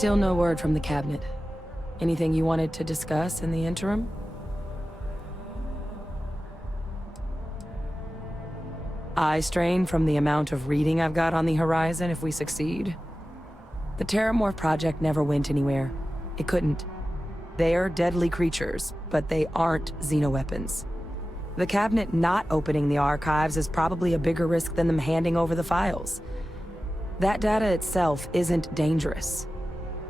Still no word from the cabinet. Anything you wanted to discuss in the interim? Eye strain from the amount of reading I've got on the horizon if we succeed. The Terramorph project never went anywhere. It couldn't. They're deadly creatures, but they aren't xenoweapons. The cabinet not opening the archives is probably a bigger risk than them handing over the files. That data itself isn't dangerous,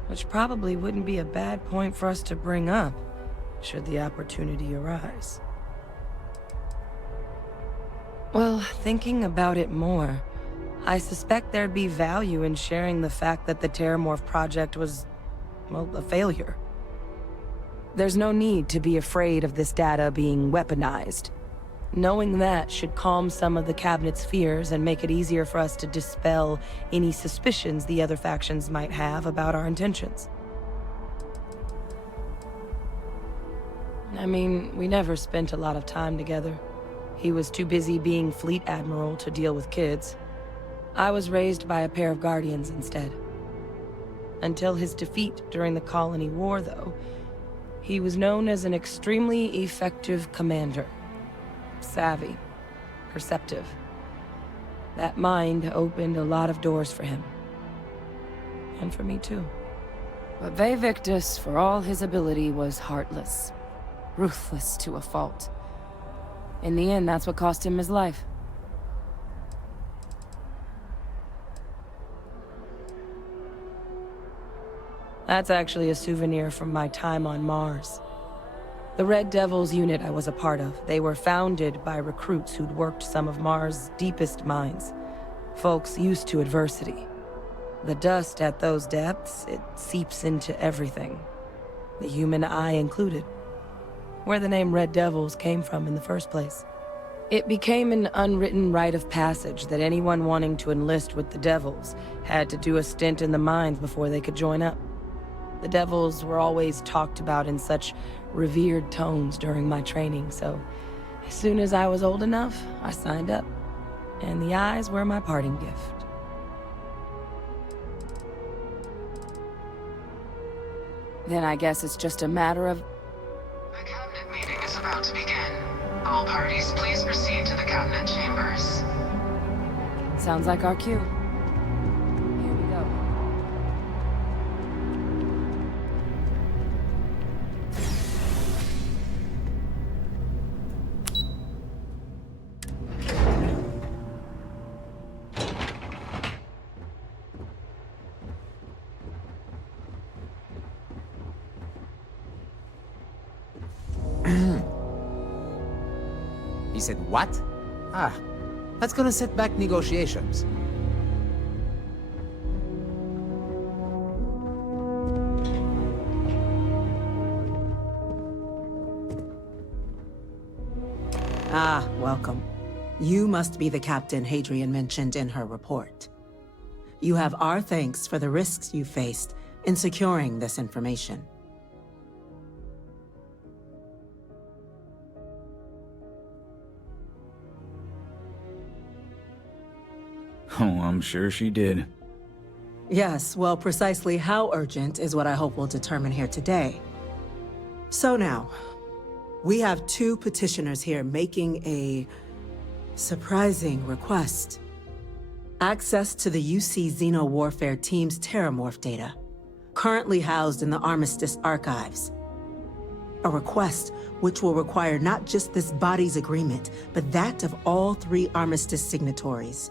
which probably wouldn't be a bad point for us to bring up, should the opportunity arise. Well, thinking about it more, I suspect there'd be value in sharing the fact that the Terramorph project was, well, a failure. There's no need to be afraid of this data being weaponized. Knowing that should calm some of the cabinet's fears and make it easier for us to dispel any suspicions the other factions might have about our intentions. I mean, we never spent a lot of time together. He was too busy being Fleet Admiral to deal with kids. I was raised by a pair of Guardians instead. Until his defeat during the Colony War, though, he was known as an extremely effective commander. Savvy, perceptive. That mind opened a lot of doors for him. And for me too. But Victus, for all his ability, was heartless. Ruthless to a fault. In the end, that's what cost him his life. That's actually a souvenir from my time on Mars. The Red Devils unit I was a part of, they were founded by recruits who'd worked some of Mars' deepest mines. Folks used to adversity. The dust at those depths, it seeps into everything. The human eye included. Where the name Red Devils came from in the first place. It became an unwritten rite of passage that anyone wanting to enlist with the Devils had to do a stint in the mines before they could join up. The Devils were always talked about in such revered tones during my training, so as soon as I was old enough, I signed up. And the eyes were my parting gift. Then I guess it's just a matter of... The cabinet meeting is about to begin. All parties, please proceed to the cabinet chambers. Sounds like our cue. Here we go. He said what? Ah, that's gonna set back negotiations. Ah, welcome. You must be the Captain Hadrian mentioned in her report. You have our thanks for the risks you faced in securing this information. Oh, I'm sure she did. Yes, well, precisely how urgent is what I hope we'll determine here today. So now, we have two petitioners here making a surprising request. Access to the UC Xeno Warfare Team's Terramorph data, currently housed in the Armistice archives. A request which will require not just this body's agreement, but that of all three Armistice signatories.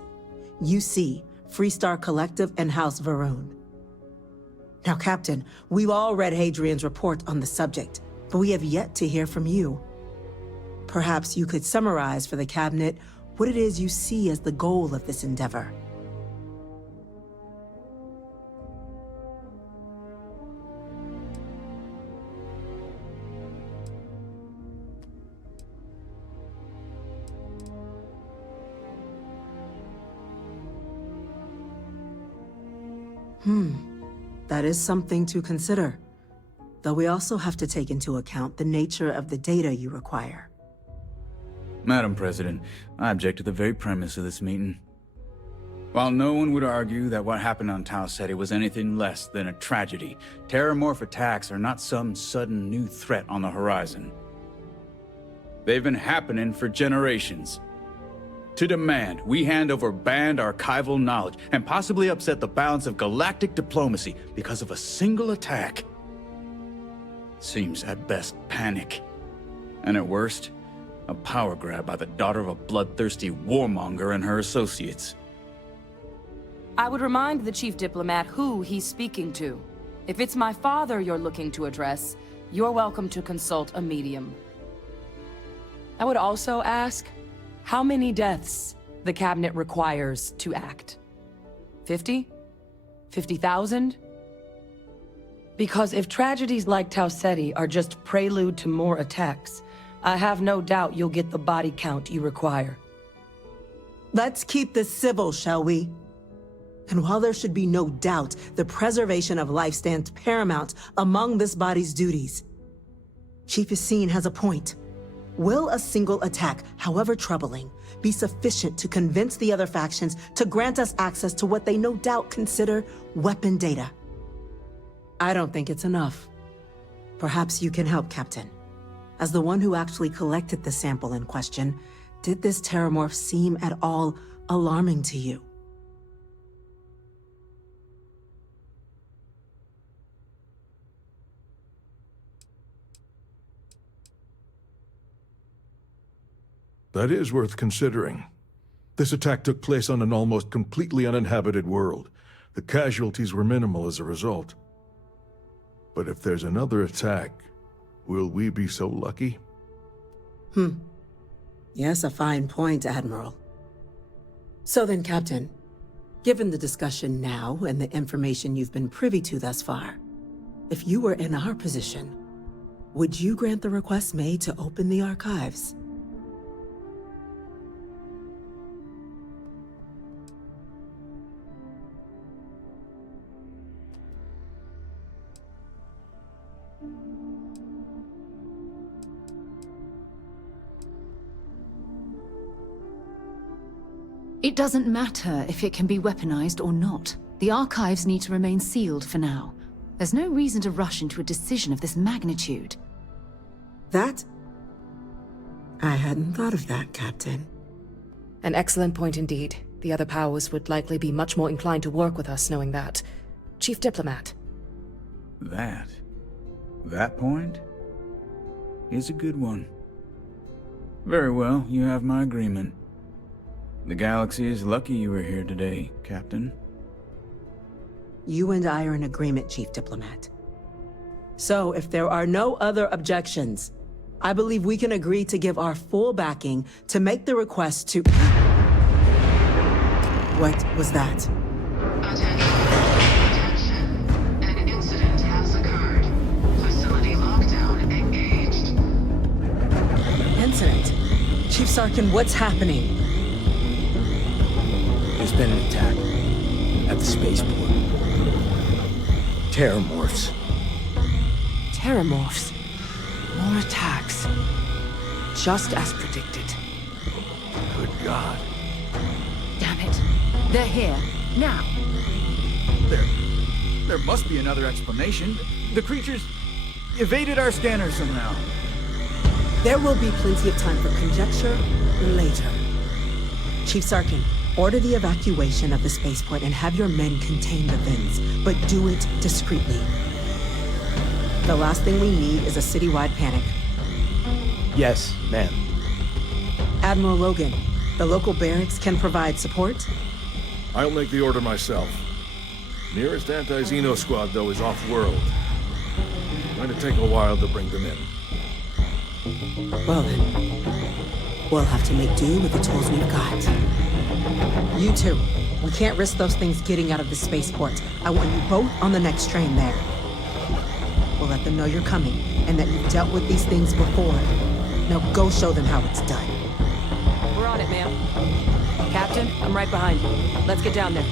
UC, Freestar Collective, and House Varun. Now, Captain, we've all read Hadrian's report on the subject, but we have yet to hear from you. Perhaps you could summarize for the Cabinet what it is you see as the goal of this endeavor. That is something to consider. Though we also have to take into account the nature of the data you require. Madam President, I object to the very premise of this meeting. While no one would argue that what happened on Tau Ceti was anything less than a tragedy, terramorph attacks are not some sudden new threat on the horizon. They've been happening for generations. To demand we hand over banned archival knowledge and possibly upset the balance of galactic diplomacy because of a single attack seems at best panic, and at worst, a power grab by the daughter of a bloodthirsty warmonger and her associates. I would remind the chief diplomat who he's speaking to. If it's my father you're looking to address, you're welcome to consult a medium. I would also ask how many deaths the cabinet requires to act. 50? 50,000? Because if tragedies like Tau Ceti are just prelude to more attacks, I have no doubt you'll get the body count you require. Let's keep this civil, shall we? And while there should be no doubt the preservation of life stands paramount among this body's duties, Chief Yassine has a point. Will a single attack, however troubling, be sufficient to convince the other factions to grant us access to what they no doubt consider weapon data? I don't think it's enough. Perhaps you can help, Captain. As the one who actually collected the sample in question, did this terramorph seem at all alarming to you? That is worth considering. This attack took place on an almost completely uninhabited world. The casualties were minimal as a result. But if there's another attack, will we be so lucky? Yes, a fine point, Admiral. So then, Captain, given the discussion now and the information you've been privy to thus far, if you were in our position, would you grant the request made to open the archives? It doesn't matter if it can be weaponized or not. The archives need to remain sealed for now. There's no reason to rush into a decision of this magnitude. That? I hadn't thought of that, Captain. An excellent point indeed. The other powers would likely be much more inclined to work with us knowing that. Chief Diplomat. That point is a good one. Very well, you have my agreement. The galaxy is lucky you were here today, Captain. You and I are in agreement, Chief Diplomat. So, if there are no other objections, I believe we can agree to give our full backing to make the request to... What was that? Attention. An incident has occurred. Facility lockdown engaged. Incident? Chief Sarkin, what's happening? There's been an attack at the spaceport. Terramorphs. Terramorphs. More attacks. Just as predicted. Good God. Damn it. They're here. Now. There must be another explanation. The creatures evaded our scanner somehow. There will be plenty of time for conjecture later. Chief Sarkin, order the evacuation of the spaceport and have your men contain the vents, but do it discreetly. The last thing we need is a citywide panic. Yes, ma'am. Admiral Logan, the local barracks can provide support? I'll make the order myself. Nearest anti-Xeno squad, though, is off-world. Going to take a while to bring them in. Well then, we'll have to make do with the tools we've got. You two, we can't risk those things getting out of the spaceport. I want you both on the next train there. We'll let them know you're coming, and that you've dealt with these things before. Now go show them how it's done. We're on it, ma'am. Captain, I'm right behind you. Let's get down there.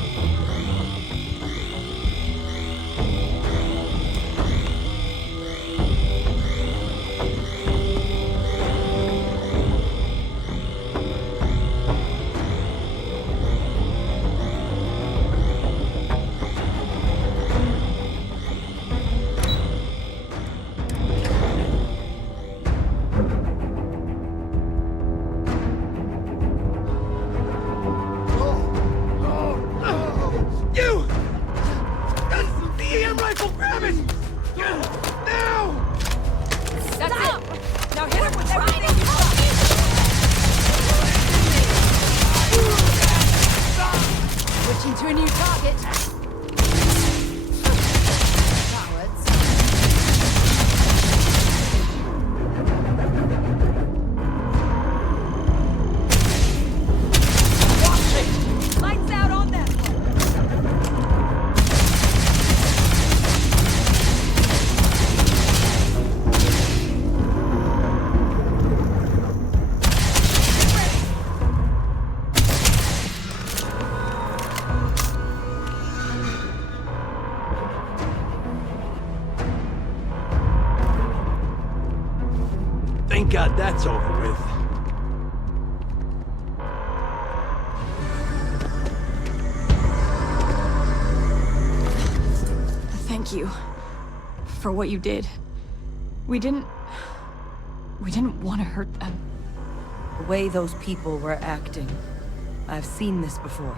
for what you did. We didn't want to hurt them. The way those people were acting, I've seen this before.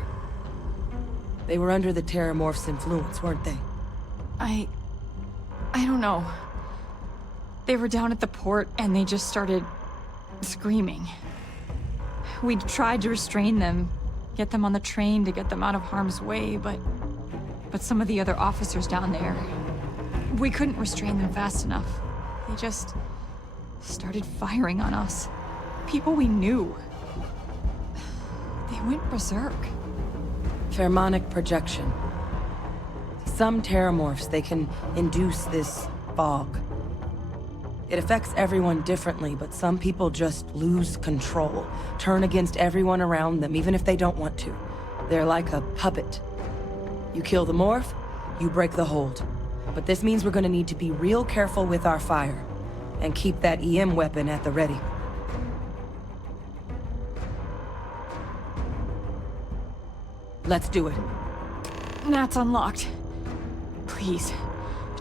They were under the Terramorph's influence, weren't they? I don't know. They were down at the port and they just started screaming. We tried to restrain them, get them on the train to get them out of harm's way, but some of the other officers down there, we couldn't restrain them fast enough. They just started firing on us. People we knew. They went berserk. Pheromonic projection. Some Terramorphs, they can induce this fog. It affects everyone differently, but some people just lose control, turn against everyone around them, even if they don't want to. They're like a puppet. You kill the morph, you break the hold. But this means we're gonna need to be real careful with our fire, and keep that EM weapon at the ready. Let's do it. Nat's unlocked. Please,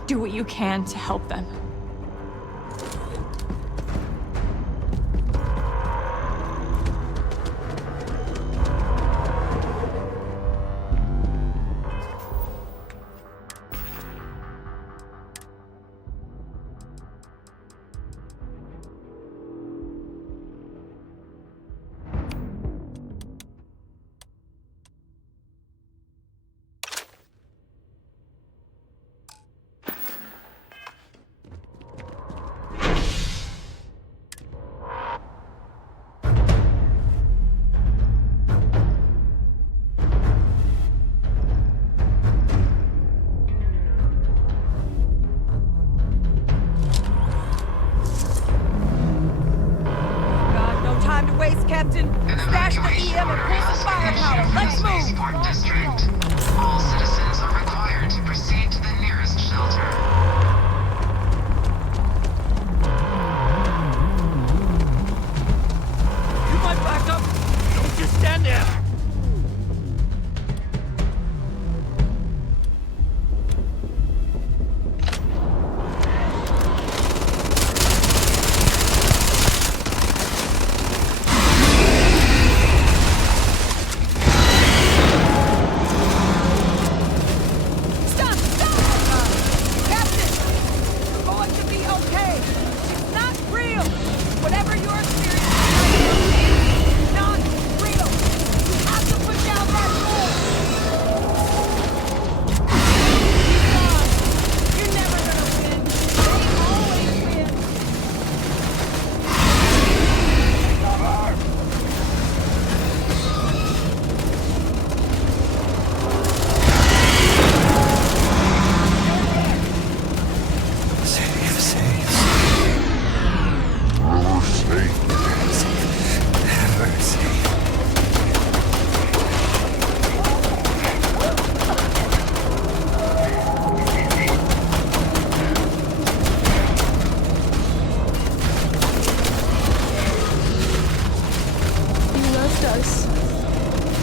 do what you can to help them. Captain. Stash the EM and pull some firepower. Let's move! Spaceport District. All citizens are required to proceed to the nearest shelter. You might back up. Don't just stand there.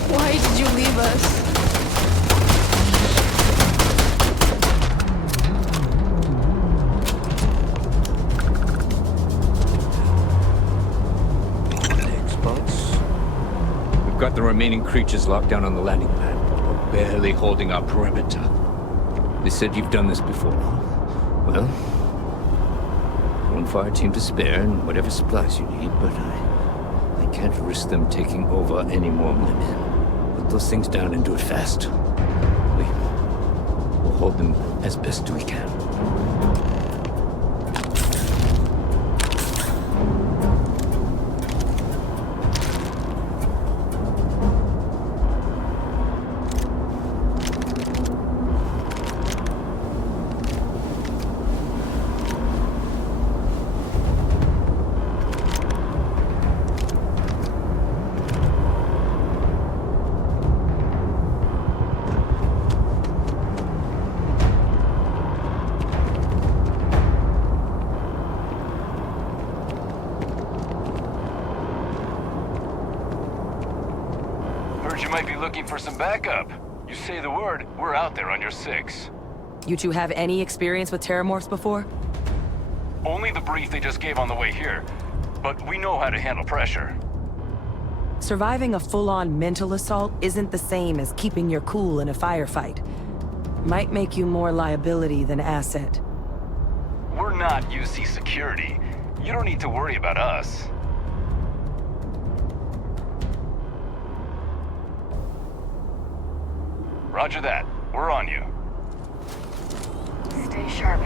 Why did you leave us? We've got the remaining creatures locked down on the landing pad. We're barely holding our perimeter. They said you've done this before. Well, one fire team to spare and whatever supplies you need, but I can't risk them taking over any more of my men. Put those things down and do it fast. We'll hold them as best we can. You might be looking for some backup. You say the word, we're out there on your 6. You two have any experience with terramorphs before? Only the brief they just gave on the way here. But we know how to handle pressure. Surviving a full-on mental assault isn't the same as keeping your cool in a firefight. Might make you more liability than asset. We're not UC security. You don't need to worry about us. Roger that. We're on you. Stay sharp.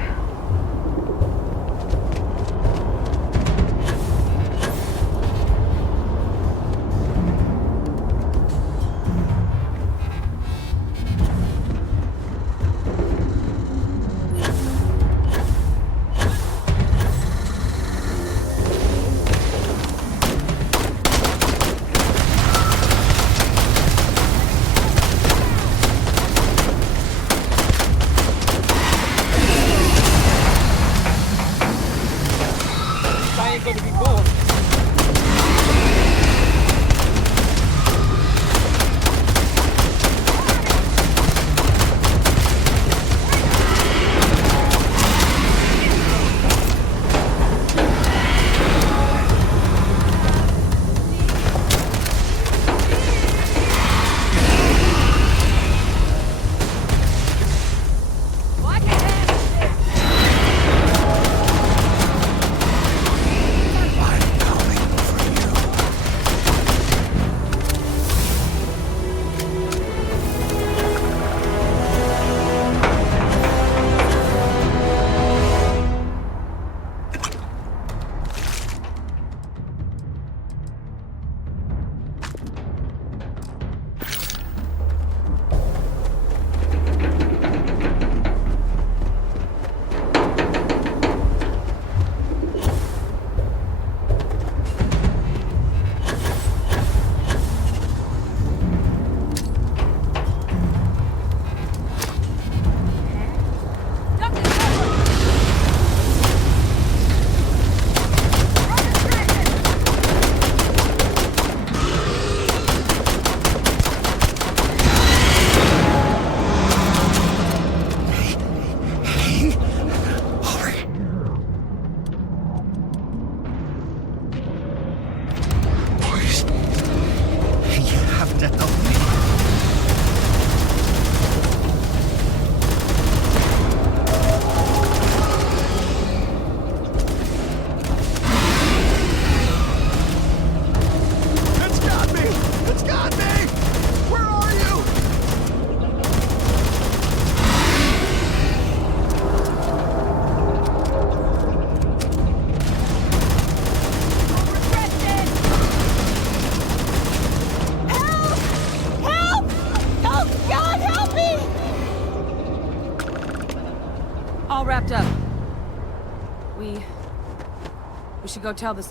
All wrapped up. We should go tell this.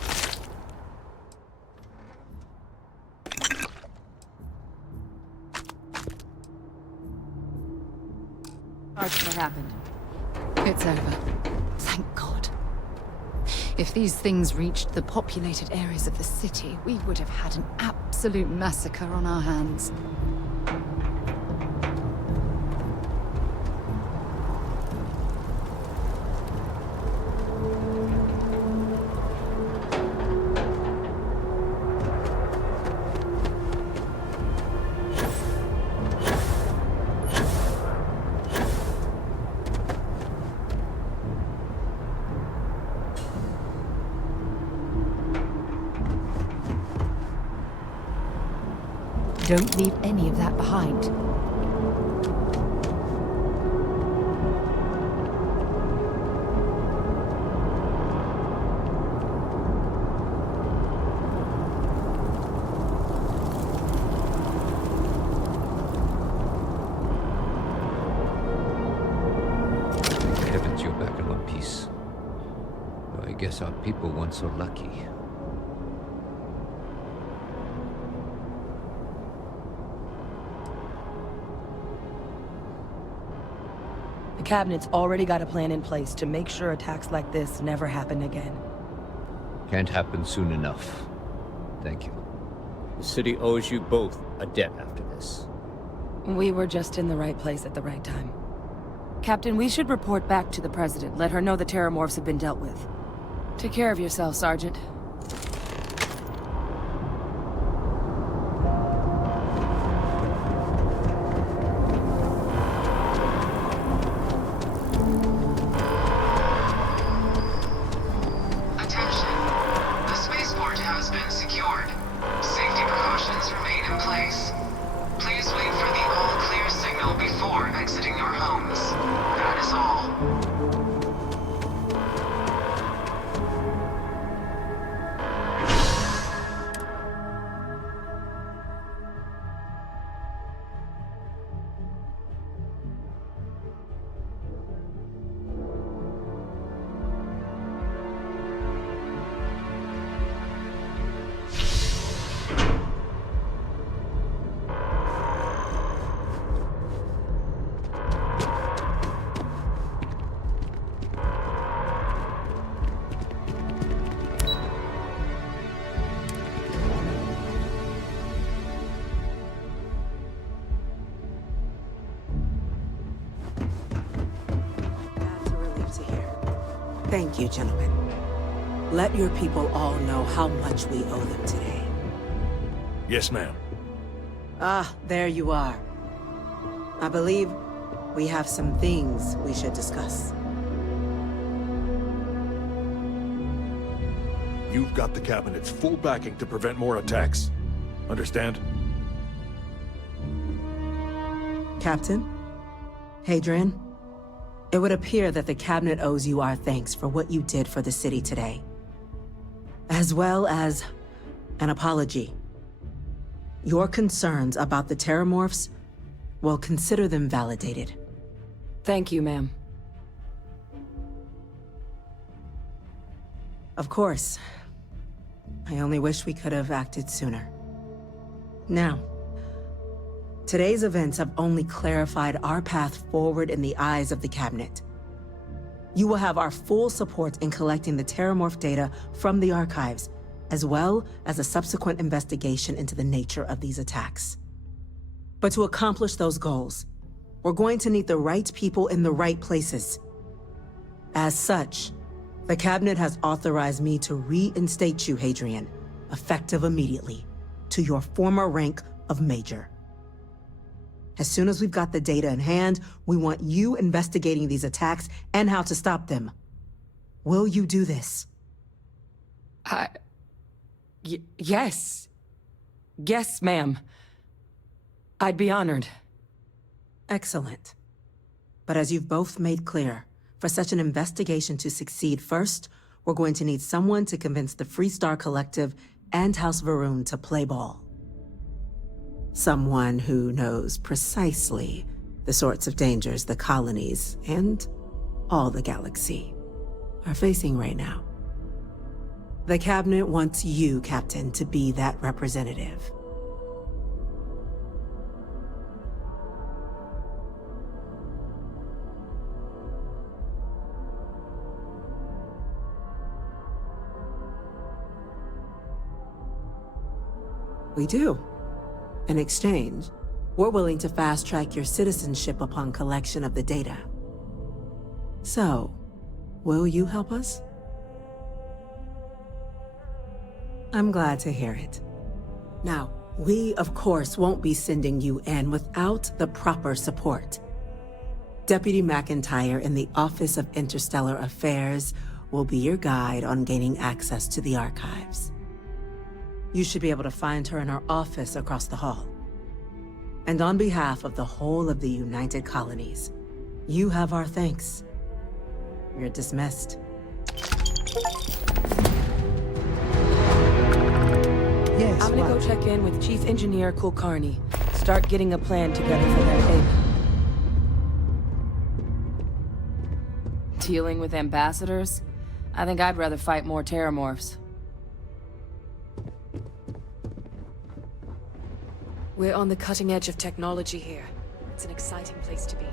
Arch, what happened? It's over. Thank God. If these things reached the populated areas of the city, we would have had an absolute massacre on our hands. Don't leave any of that behind. Thank heavens you're back in one piece. I guess our people weren't so lucky. The Cabinet's already got a plan in place to make sure attacks like this never happen again. Can't happen soon enough. Thank you. The city owes you both a debt after this. We were just in the right place at the right time. Captain, we should report back to the President. Let her know the Terramorphs have been dealt with. Take care of yourself, Sergeant. Attention. The spaceport has been secured. Safety precautions remain in place. Please wait for the all-clear signal before exiting your homes. That is all. That's a relief to hear. Thank you, gentlemen. Let your people all know how much we owe them today. Yes, ma'am. Ah, there you are. I believe we have some things we should discuss. You've got the Cabinet's full backing to prevent more attacks. Understand? Captain? Hadrian? It would appear that the Cabinet owes you our thanks for what you did for the city today. As well as an apology. Your concerns about the Terramorphs, well, consider them validated. Thank you, ma'am. Of course. I only wish we could have acted sooner. Now, today's events have only clarified our path forward in the eyes of the Cabinet. You will have our full support in collecting the Terramorph data from the archives, as well as a subsequent investigation into the nature of these attacks. But to accomplish those goals, we're going to need the right people in the right places. As such, the Cabinet has authorized me to reinstate you, Hadrian, effective immediately, to your former rank of Major. As soon as we've got the data in hand, we want you investigating these attacks and how to stop them. Will you do this? Yes. Yes, ma'am. I'd be honored. Excellent. But as you've both made clear, for such an investigation to succeed, first, we're going to need someone to convince the Freestar Collective and House Varun to play ball. Someone who knows precisely the sorts of dangers the colonies and all the galaxy are facing right now. The Cabinet wants you, Captain, to be that representative. We do. In exchange, we're willing to fast-track your citizenship upon collection of the data. So, will you help us? I'm glad to hear it. Now, we, of course, won't be sending you in without the proper support. Deputy McIntyre in the Office of Interstellar Affairs will be your guide on gaining access to the archives. You should be able to find her in her office across the hall. And on behalf of the whole of the United Colonies, you have our thanks. You're dismissed. Yes, I'm gonna go check in with Chief Engineer Kulkarni. Start getting a plan together for that data. Dealing with ambassadors? I think I'd rather fight more Terramorphs. We're on the cutting edge of technology here. It's an exciting place to be.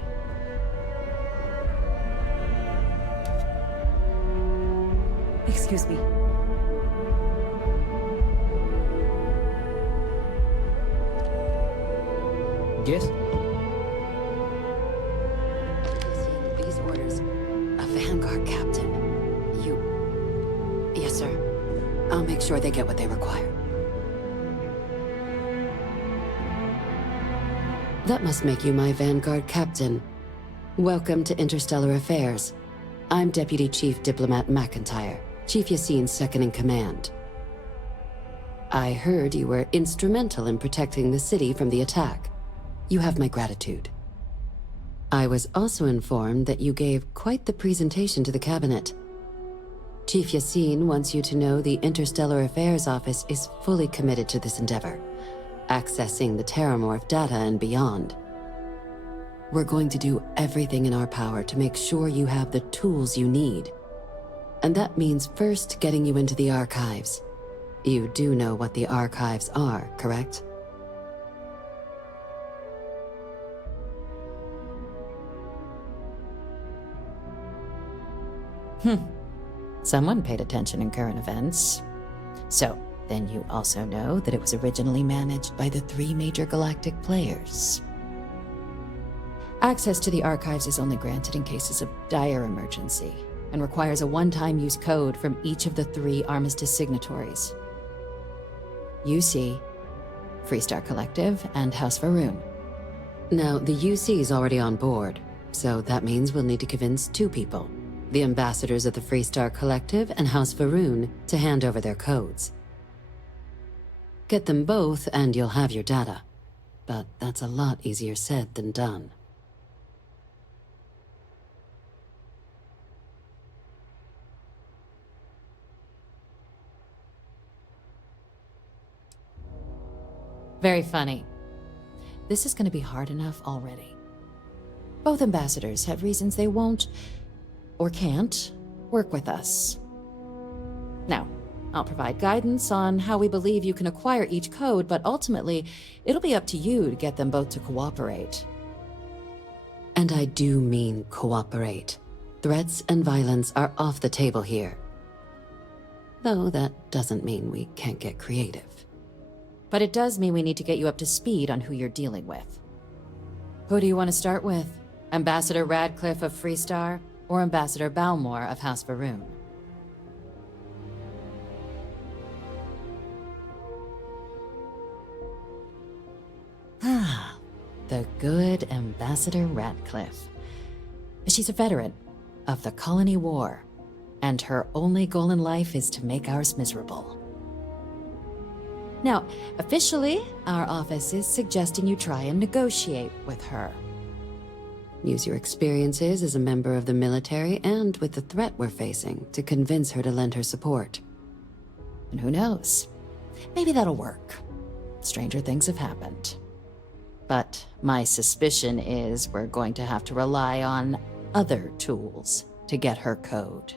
Excuse me. Yes? orders. A Vanguard captain. You... Yes, sir. I'll make sure they get what they require. That must make you my Vanguard captain. Welcome to Interstellar Affairs. I'm Deputy Chief Diplomat McIntyre, Chief Yassine's second-in-command. I heard you were instrumental in protecting the city from the attack. You have my gratitude. I was also informed that you gave quite the presentation to the cabinet. Chief Yassine wants you to know the Interstellar Affairs Office is fully committed to this endeavor, accessing the Terramorph data and beyond. We're going to do everything in our power to make sure you have the tools you need. And that means first getting you into the archives. You do know what the archives are, correct? Someone paid attention in current events. So, then you also know that it was originally managed by the 3 major galactic players. Access to the archives is only granted in cases of dire emergency, and requires a one-time use code from each of the 3 Armistice signatories. UC, Freestar Collective, and House Varun. Now, the UC is already on board, so that means we'll need to convince 2 people. The ambassadors of the Freestar Collective and House Varun to hand over their codes. Get them both and you'll have your data. But that's a lot easier said than done. Very funny. This is going to be hard enough already. Both ambassadors have reasons they won't, or can't, work with us. Now, I'll provide guidance on how we believe you can acquire each code, but ultimately, it'll be up to you to get them both to cooperate. And I do mean cooperate. Threats and violence are off the table here. Though that doesn't mean we can't get creative. But it does mean we need to get you up to speed on who you're dealing with. Who do you want to start with? Ambassador Radcliffe of Freestar, or Ambassador Balmore of House Varun? Ah, the good Ambassador Radcliffe. She's a veteran of the Colony War, and her only goal in life is to make ours miserable. Now, officially, our office is suggesting you try and negotiate with her. Use your experiences as a member of the military and with the threat we're facing to convince her to lend her support. And who knows? Maybe that'll work. Stranger things have happened. But my suspicion is we're going to have to rely on other tools to get her code.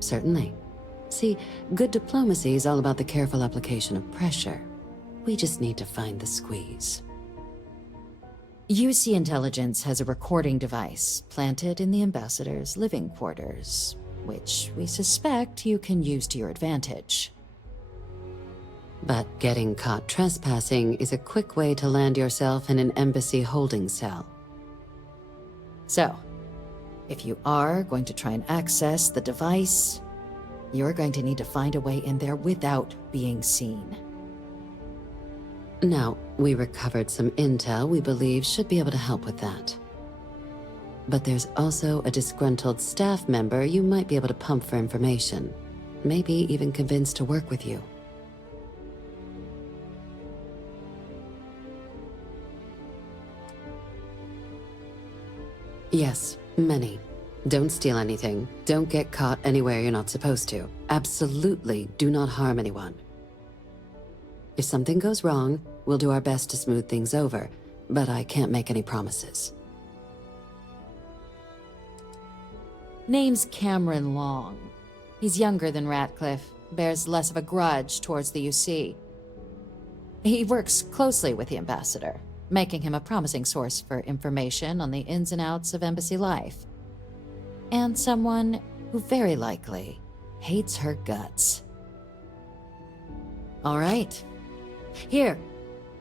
Certainly. See, good diplomacy is all about the careful application of pressure. We just need to find the squeeze. UC Intelligence has a recording device planted in the ambassador's living quarters, which we suspect you can use to your advantage. But getting caught trespassing is a quick way to land yourself in an embassy holding cell. So, if you are going to try and access the device, you're going to need to find a way in there without being seen. Now, we recovered some intel we believe should be able to help with that. But there's also a disgruntled staff member you might be able to pump for information. Maybe even convince to work with you. Yes, many. Don't steal anything. Don't get caught anywhere you're not supposed to. Absolutely do not harm anyone. If something goes wrong, we'll do our best to smooth things over, but I can't make any promises. Name's Cameron Long. He's younger than Ratcliffe, bears less of a grudge towards the UC. He works closely with the ambassador, making him a promising source for information on the ins and outs of embassy life. And someone who very likely hates her guts. All right. Here,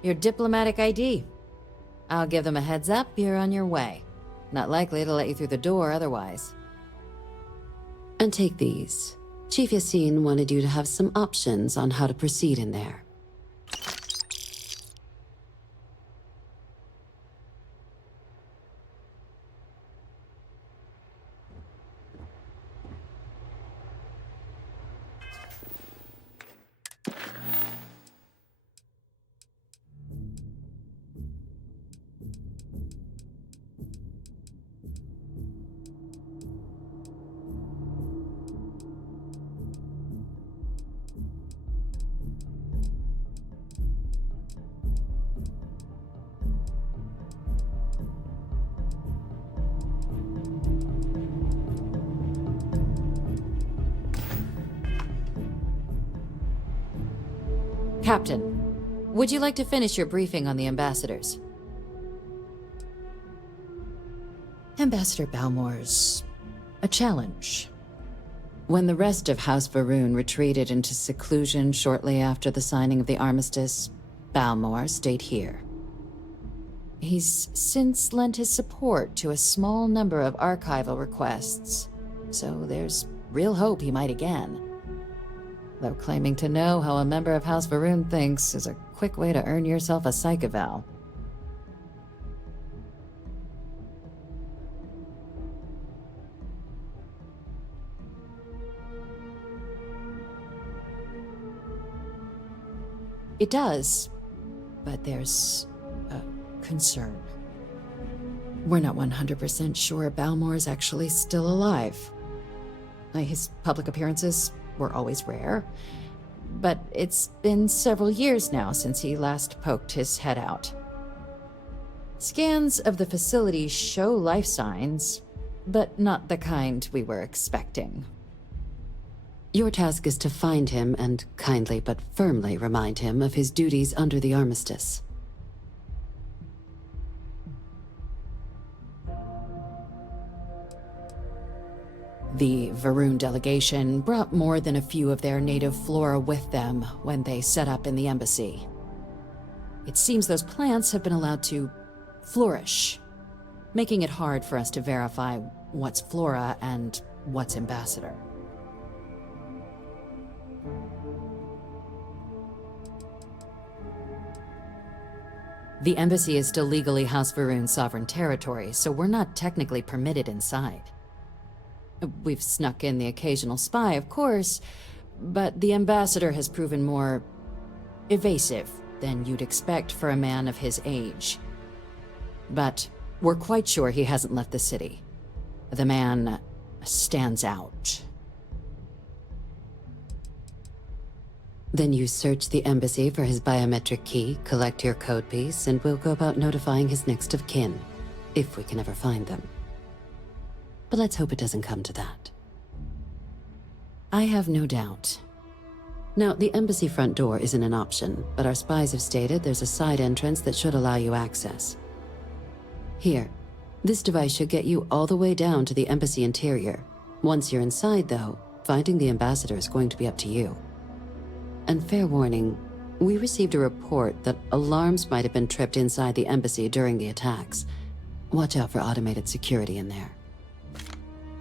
your diplomatic ID. I'll give them a heads up, you're on your way. Not likely to let you through the door otherwise. And take these. Chief Yassine wanted you to have some options on how to proceed in there. Captain, would you like to finish your briefing on the ambassadors? Ambassador Balmore's a challenge. When the rest of House Varun retreated into seclusion shortly after the signing of the armistice, Balmore stayed here. He's since lent his support to a small number of archival requests, so there's real hope he might again. Though claiming to know how a member of House Varun thinks is a quick way to earn yourself a psych eval. It does, but there's a concern. We're not 100% sure Balmore's actually still alive. His public appearances were always rare, but it's been several years now since he last poked his head out. Scans of the facility show life signs, but not the kind we were expecting. Your task is to find him and kindly but firmly remind him of his duties under the armistice. The Varun delegation brought more than a few of their native flora with them when they set up in the embassy. It seems those plants have been allowed to flourish, making it hard for us to verify what's flora and what's ambassador. The embassy is still legally House Varun's sovereign territory, so we're not technically permitted inside. We've snuck in the occasional spy, of course, but the ambassador has proven more evasive than you'd expect for a man of his age. But we're quite sure he hasn't left the city. The man stands out. Then you search the embassy for his biometric key, collect your code piece, and we'll go about notifying his next of kin, if we can ever find them. But let's hope it doesn't come to that. I have no doubt. Now, the embassy front door isn't an option, but our spies have stated there's a side entrance that should allow you access. Here, this device should get you all the way down to the embassy interior. Once you're inside, though, finding the ambassador is going to be up to you. And fair warning, we received a report that alarms might have been tripped inside the embassy during the attacks. Watch out for automated security in there.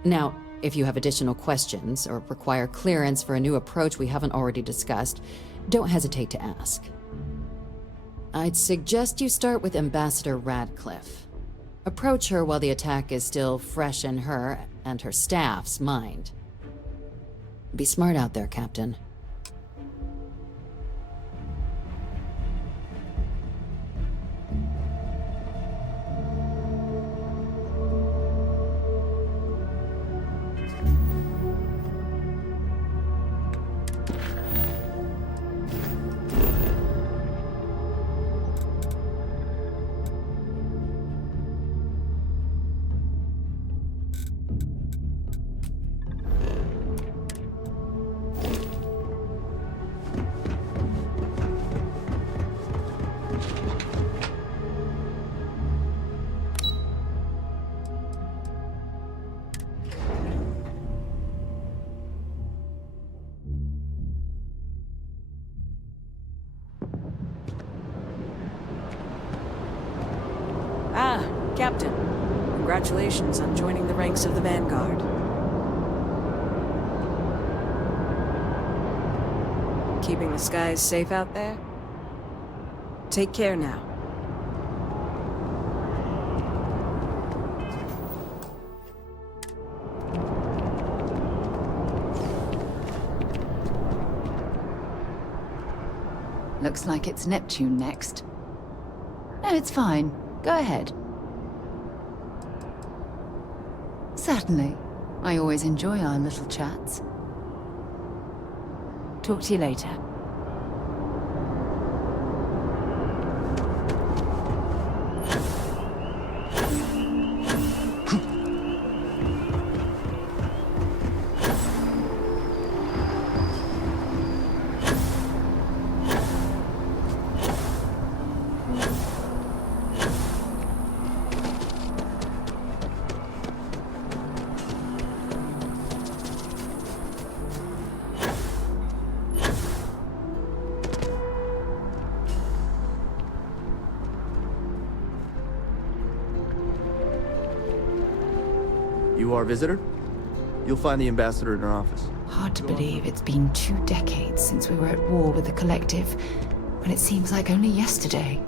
Now, if you have additional questions or require clearance for a new approach we haven't already discussed, don't hesitate to ask. I'd suggest you start with Ambassador Radcliffe. Approach her while the attack is still fresh in her and her staff's mind. Be smart out there, Captain. Captain. Congratulations on joining the ranks of the Vanguard. Keeping the skies safe out there? Take care now. Looks like it's Neptune next. No, it's fine. Go ahead. Certainly. I always enjoy our little chats. Talk to you later. You our visitor? You'll find the ambassador in her office. Hard to believe it's been 2 decades since we were at war with the Collective, but it seems like only yesterday.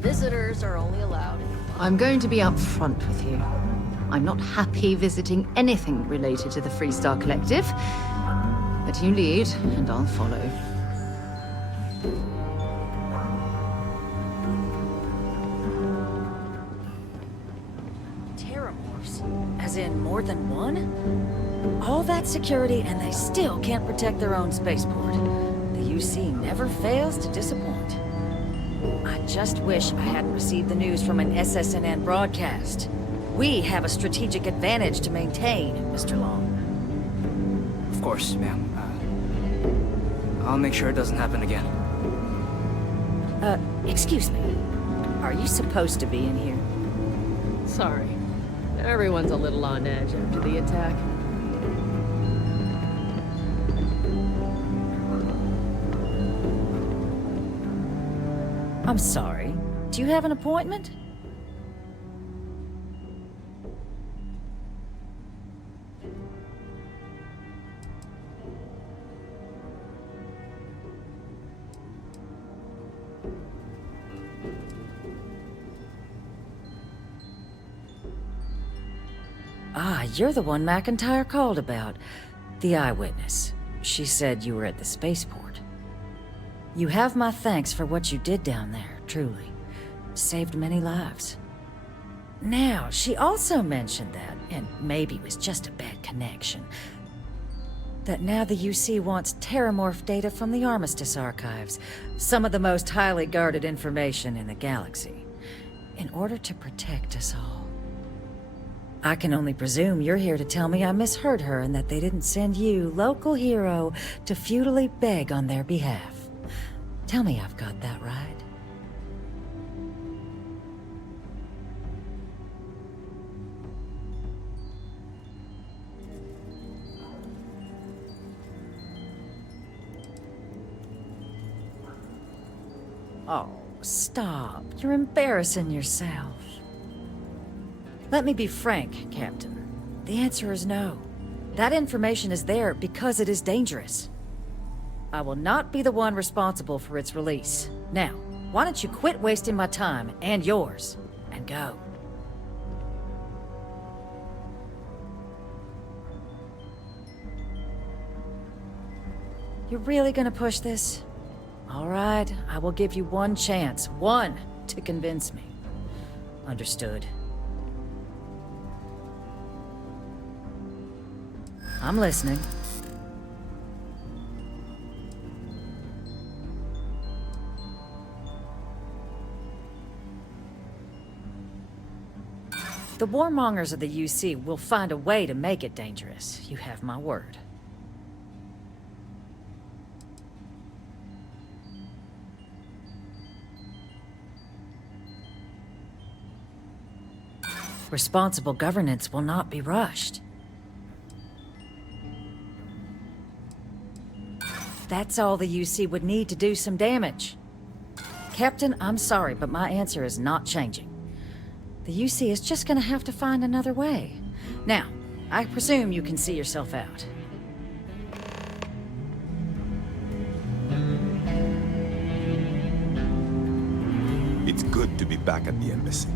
Visitors are only allowed. I'm going to be upfront with you. I'm not happy visiting anything related to the Freestar Collective, but you lead, and I'll follow. Terramorphs? As in more than one? All that security and they still can't protect their own spaceport. The UC never fails to disappoint. I just wish I hadn't received the news from an SSNN broadcast. We have a strategic advantage to maintain, Mr. Long. Of course, ma'am. I'll make sure it doesn't happen again. Excuse me. Are you supposed to be in here? Sorry. Everyone's a little on edge after the attack. I'm sorry. Do you have an appointment? Ah, you're the one McIntyre called about. The eyewitness. She said you were at the spaceport. You have my thanks for what you did down there, truly. Saved many lives. Now, she also mentioned that, and maybe it was just a bad connection, that now the UC wants Terramorph data from the Armistice archives, some of the most highly guarded information in the galaxy, in order to protect us all. I can only presume you're here to tell me I misheard her and that they didn't send you, local hero, to futilely beg on their behalf. Tell me I've got that right. Oh, stop. You're embarrassing yourself. Let me be frank, Captain. The answer is no. That information is there because it is dangerous. I will not be the one responsible for its release. Now, why don't you quit wasting my time and yours, and go? You're really gonna push this? All right, I will give you one chance, one, to convince me. Understood. I'm listening. The warmongers of the UC will find a way to make it dangerous. You have my word. Responsible governance will not be rushed. That's all the UC would need to do some damage. Captain, I'm sorry, but my answer is not changing. The UC is just gonna have to find another way. Now, I presume you can see yourself out. It's good to be back at the embassy.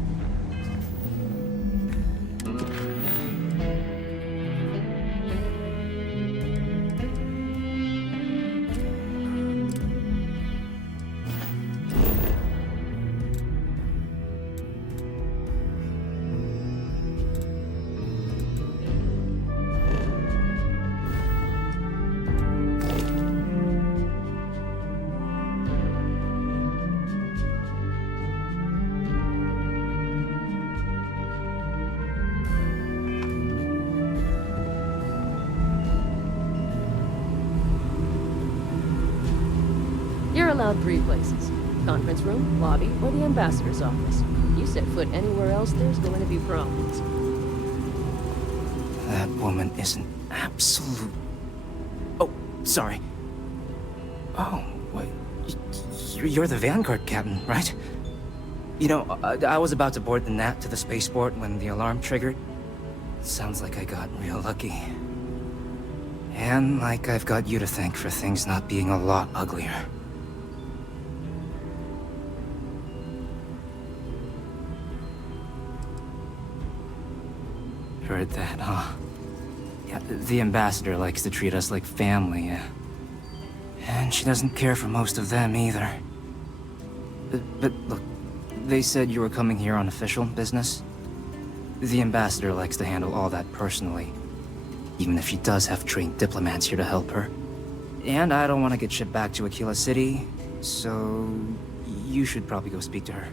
You're allowed 3 places. Conference room, lobby, or the ambassador's office. You set foot anywhere else, there's going to be problems. That woman is an absolute... Oh, sorry. Oh, wait. You're the Vanguard captain, right? You know, I was about to board the Nat to the spaceport when the alarm triggered. Sounds like I got real lucky. And like I've got you to thank for things not being a lot uglier. Heard that, huh? Yeah, the ambassador likes to treat us like family, yeah. And she doesn't care for most of them either. But look, they said you were coming here on official business. The ambassador likes to handle all that personally, even if she does have trained diplomats here to help her. And I don't want to get shipped back to Aquila City, so you should probably go speak to her.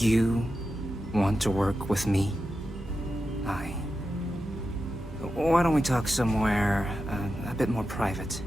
You want to work with me? Why don't we talk somewhere a bit more private?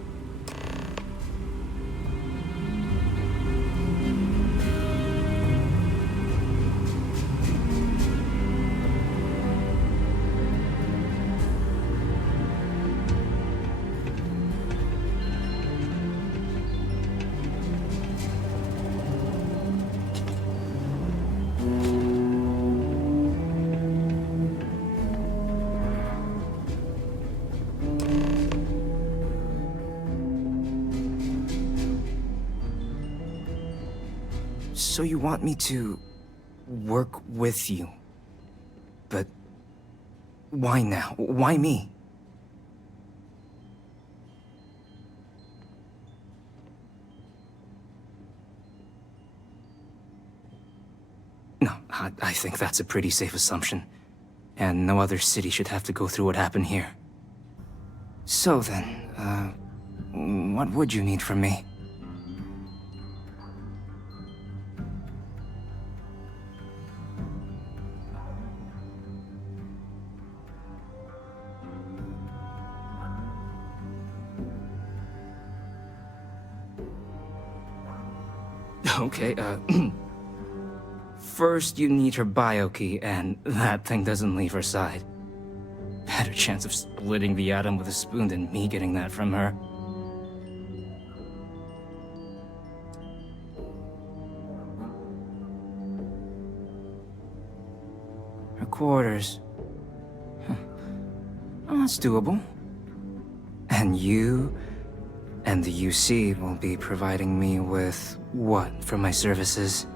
So you want me to work with you? But why now? Why me? No, I think that's a pretty safe assumption. And no other city should have to go through what happened here. So then, what would you need from me? Okay, first you need her bio key, and that thing doesn't leave her side. Better chance of splitting the atom with a spoon than me getting that from her. Her quarters. Huh. Well, that's doable. And you and the UC will be providing me with what for my services?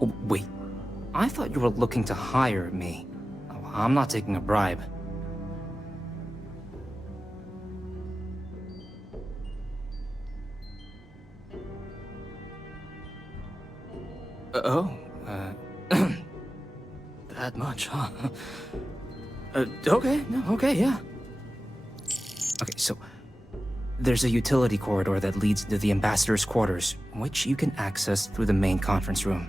Oh, wait, I thought you were looking to hire me. Oh, I'm not taking a bribe. That much, huh? Okay, no, okay, yeah. Okay, so There's a utility corridor that leads to the ambassador's quarters, which you can access through the main conference room.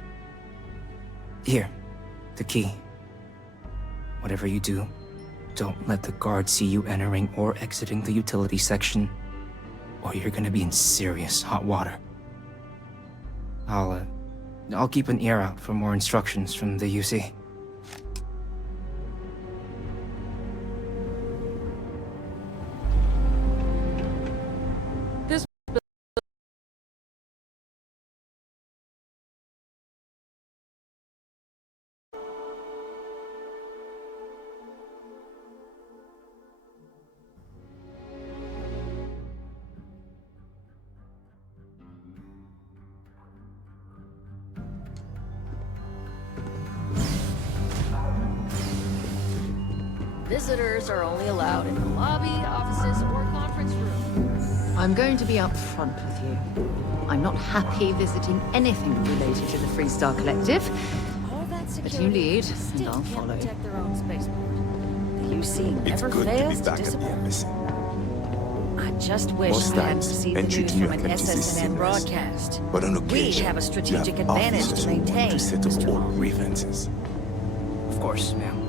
Here, the key. Whatever you do, don't let the guards see you entering or exiting the utility section, or you're gonna be in serious hot water. I'll keep an ear out for more instructions from the UC. This Visitors are only allowed in the lobby, offices, or conference room. I'm going to be up front with you. I'm not happy visiting anything related to the Freestar Collective. But you lead, and I'll follow. Protect their own spaceport. The UC It's never good to be fails to back at the disappoint. embassy. I just wish Most I hadn't times, received the entry news to your from an collective is SSN seamless. broadcast. But on We occasion, have a strategic you have advantage officers to who want maintain, to settle Mr. all Long. grievances. Of course, ma'am.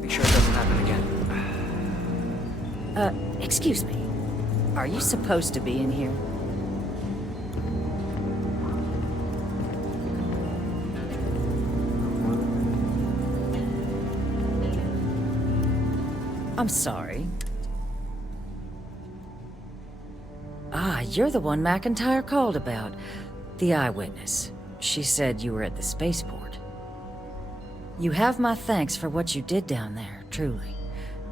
Make sure it doesn't happen again. Excuse me. Are you supposed to be in here? I'm sorry. Ah, you're the one McIntyre called about. The eyewitness. She said you were at the spaceport. You have my thanks for what you did down there, truly.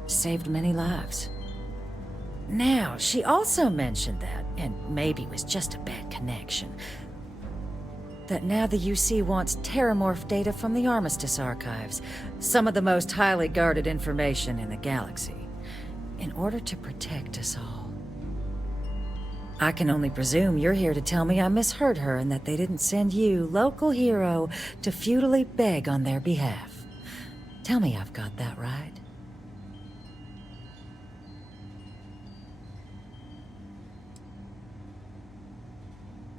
Saved many lives. Now, she also mentioned that, and maybe it was just a bad connection, that now the UC wants terramorph data from the Armistice archives, some of the most highly guarded information in the galaxy, in order to protect us all. I can only presume you're here to tell me I misheard her and that they didn't send you, local hero, to futilely beg on their behalf. Tell me I've got that right.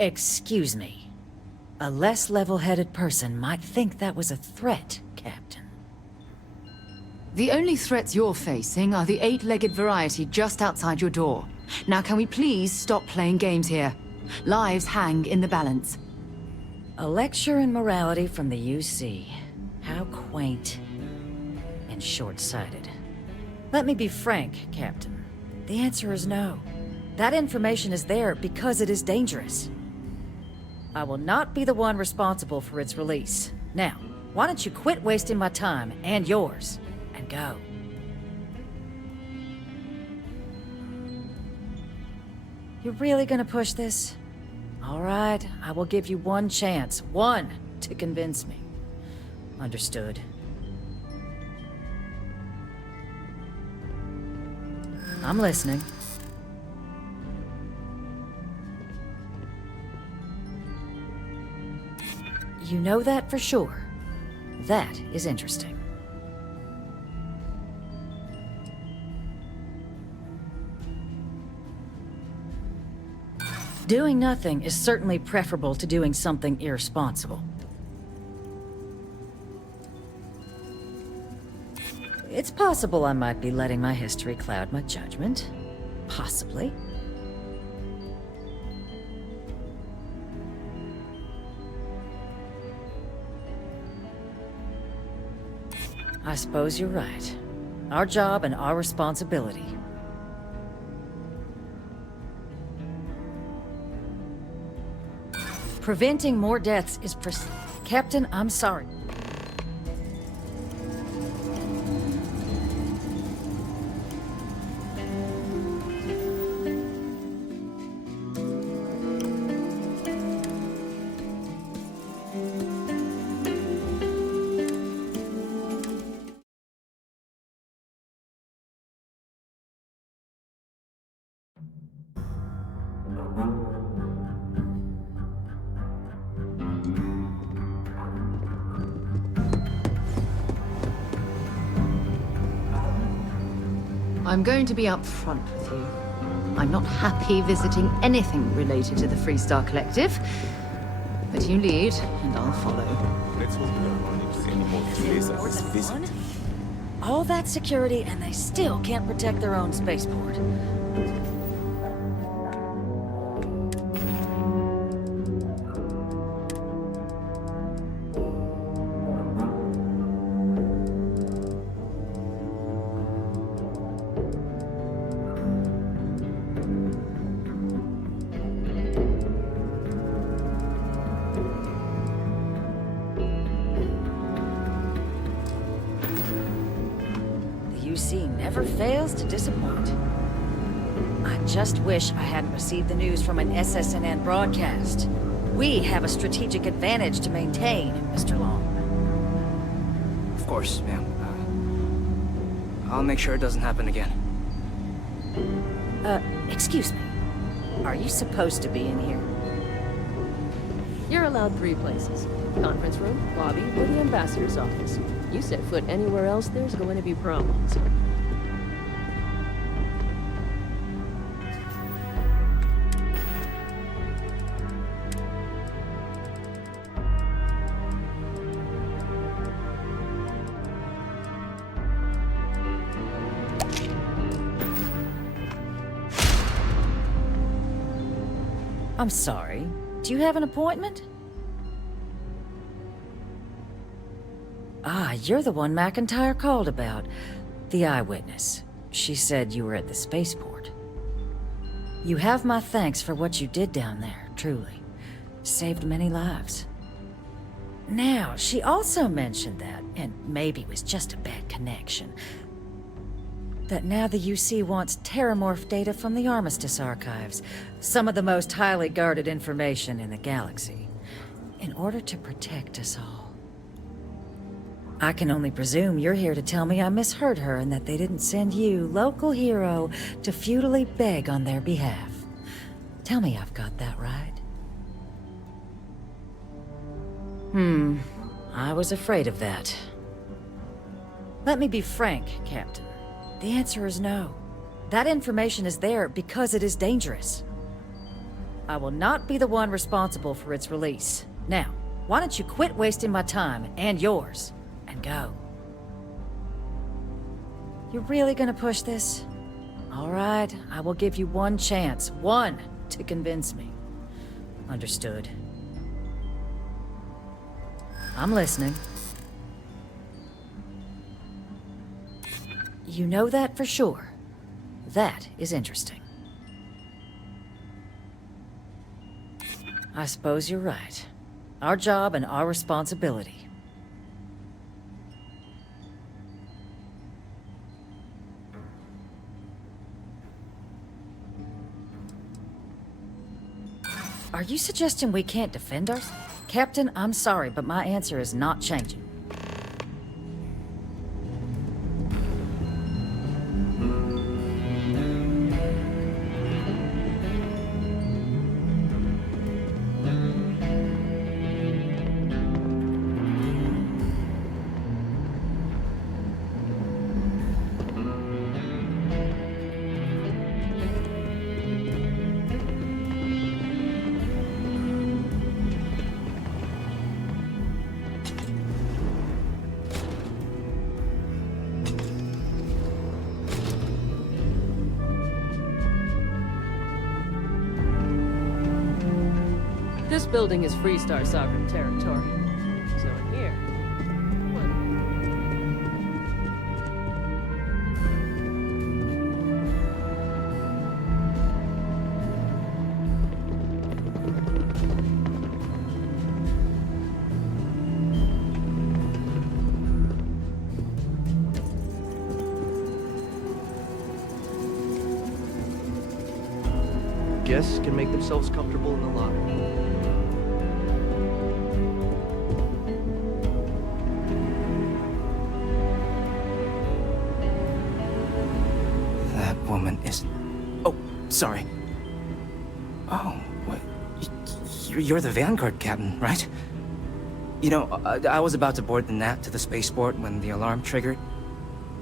Excuse me. A less level-headed person might think that was a threat, Captain. The only threats you're facing are the eight-legged variety just outside your door. Now can we please stop playing games here? Lives hang in the balance. A lecture in morality from the UC. How quaint and short-sighted. Let me be frank, Captain. The answer is no. That information is there because it is dangerous. I will not be the one responsible for its release. Now, why don't you quit wasting my time and yours, and go? You're really gonna push this? All right, I will give you one chance, one, to convince me. Understood. I'm listening. You know that for sure. That is interesting. Doing nothing is certainly preferable to doing something irresponsible. It's possible I might be letting my history cloud my judgment. Possibly. I suppose you're right. Our job and our responsibility. Preventing more deaths is Captain, I'm sorry. I'm going to be upfront with you. I'm not happy visiting anything related to the Freestar Collective. But you lead, and I'll follow. Let's hope we don't run into any more delays at this visit. All that security, and they still can't protect their own spaceport. Never fails to disappoint. I just wish I hadn't received the news from an SSNN broadcast. We have a strategic advantage to maintain, Mr. Long. Of course, ma'am. I'll make sure it doesn't happen again. Excuse me. Are you supposed to be in here? You're allowed 3 places. Conference room, lobby, or the ambassador's office. You set foot anywhere else, there's going to be problems. I'm sorry. Do you have an appointment? Ah, you're the one McIntyre called about. The eyewitness. She said you were at the spaceport. You have my thanks for what you did down there, truly. Saved many lives. Now, she also mentioned that, and maybe it was just a bad connection, that now the UC wants terramorph data from the Armistice archives, some of the most highly guarded information in the galaxy, in order to protect us all. I can only presume you're here to tell me I misheard her and that they didn't send you, local hero, to futilely beg on their behalf. Tell me I've got that right. I was afraid of that. Let me be frank, Captain. The answer is no. That information is there because it is dangerous. I will not be the one responsible for its release. Now, why don't you quit wasting my time and yours, and go? You're really gonna push this? All right, I will give you one chance, one, to convince me. Understood. I'm listening. You know that for sure. That is interesting. I suppose you're right. Our job and our responsibility. Are you suggesting we can't defend ourselves? Captain, I'm sorry, but my answer is not changing. building is Freestar sovereign territory. So in here... What? Guests can make themselves comfortable in the lobby. That woman is... Oh, sorry. Oh, what? You're the Vanguard captain, right? You know, I was about to board the Nat to the spaceport when the alarm triggered.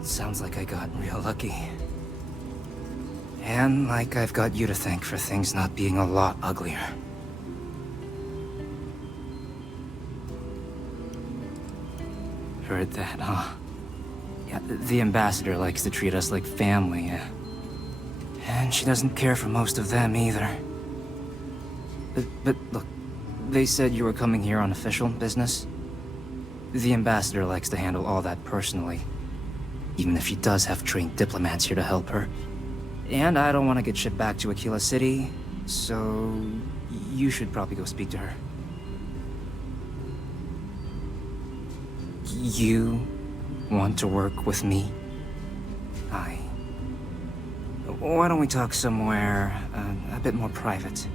Sounds like I got real lucky. And like I've got you to thank for things not being a lot uglier. Heard that, huh? Yeah, the ambassador likes to treat us like family, yeah. And she doesn't care for most of them either. But look, they said you were coming here on official business. The ambassador likes to handle all that personally, even if she does have trained diplomats here to help her. And I don't want to get shipped back to Aquila City, so you should probably go speak to her. You want to work with me? Why don't we talk somewhere a bit more private?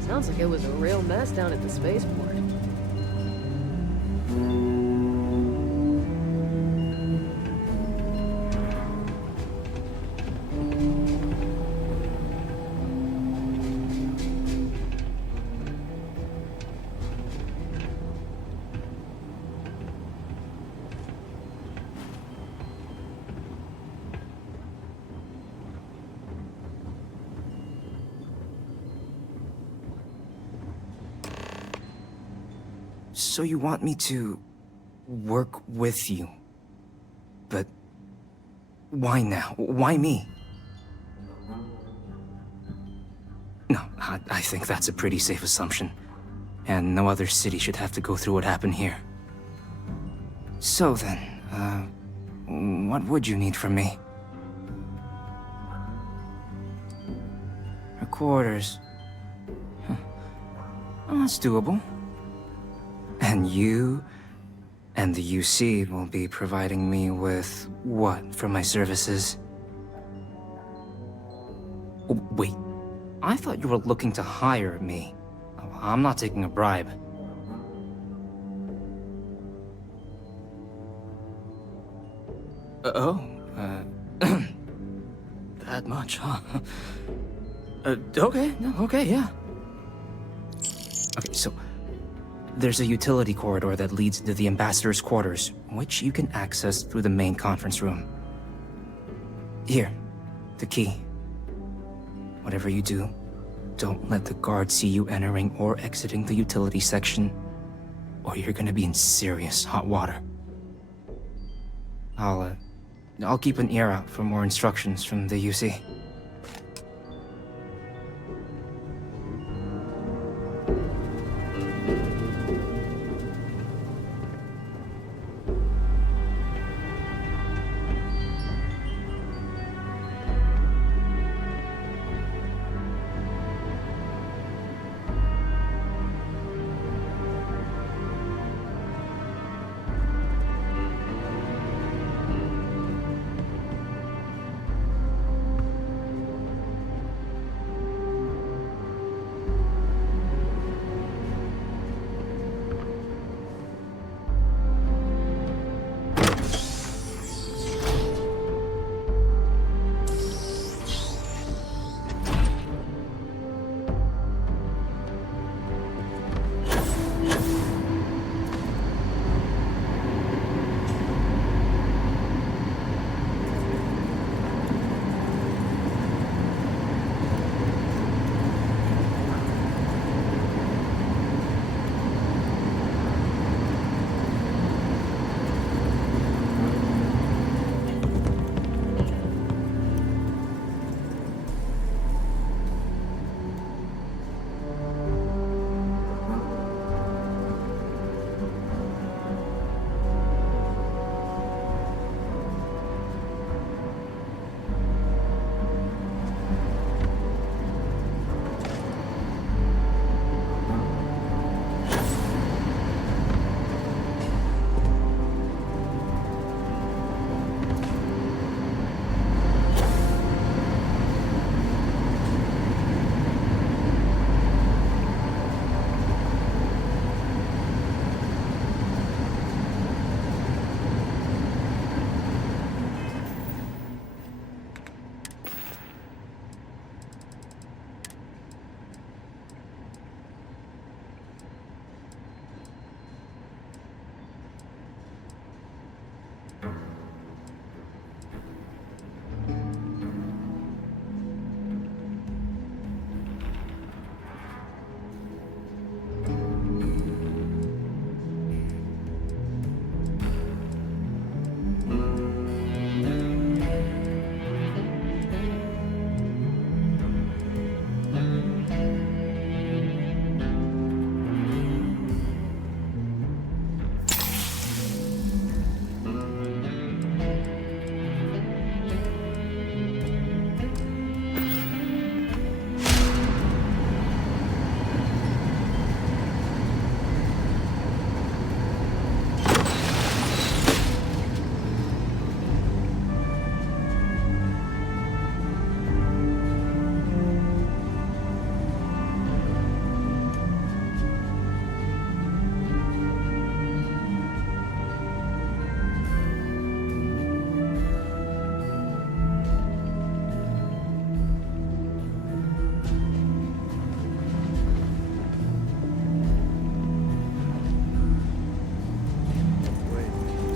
Sounds like it was a real mess down at the spaceport. So you want me to work with you? But why now? Why me? No, I think that's a pretty safe assumption. And no other city should have to go through what happened here. So then, what would you need from me? Her quarters. Huh. Well, that's doable. And you and the UC will be providing me with what for my services? Oh, wait, I thought you were looking to hire me. I'm not taking a bribe. That much, huh? Okay, no, okay, yeah. Okay, so there's a utility corridor that leads into the ambassador's quarters, which you can access through the main conference room. Here, the key. Whatever you do, don't let the guards see you entering or exiting the utility section, or you're gonna be in serious hot water. I'll keep an ear out for more instructions from the UC.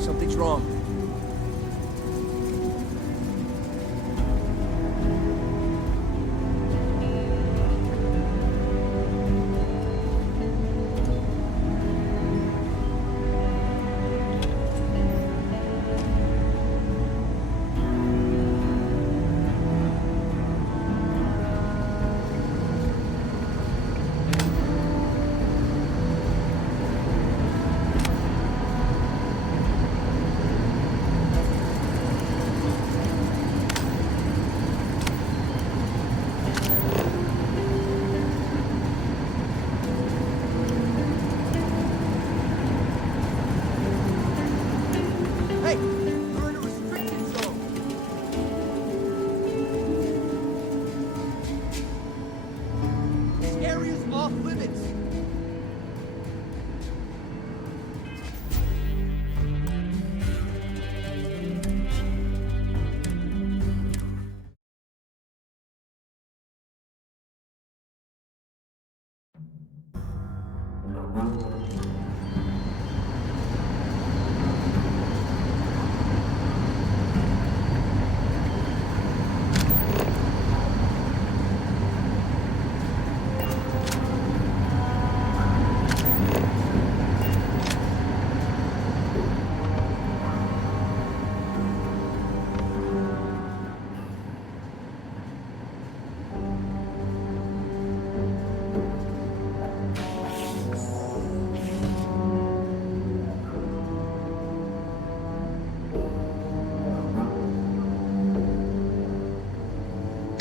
Something's wrong. Hey! We're in a restricted zone! This area's off limits!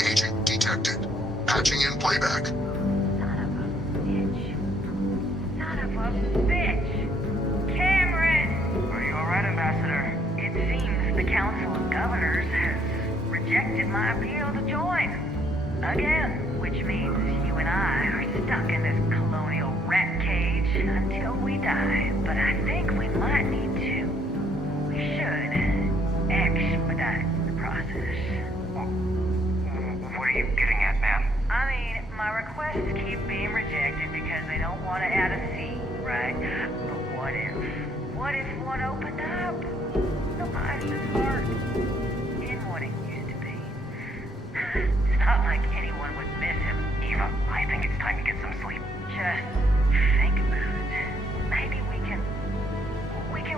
Agent detected. Patching in playback. Son of a bitch! Cameron! Are you alright, Ambassador? It seems the Council of Governors has rejected my appeal to join. Again, which means you and I are stuck in this colonial rat cage until we die. But I think we might need to. We should expedite the process. What are you getting at, ma'am? I mean, my requests keep being rejected because they don't want to add a seat, right? But what if? What if one opened up? The Meisner's heart in what it used to be. It's not like anyone would miss him. Eva, I think it's time to get some sleep. Just think about it. Maybe we can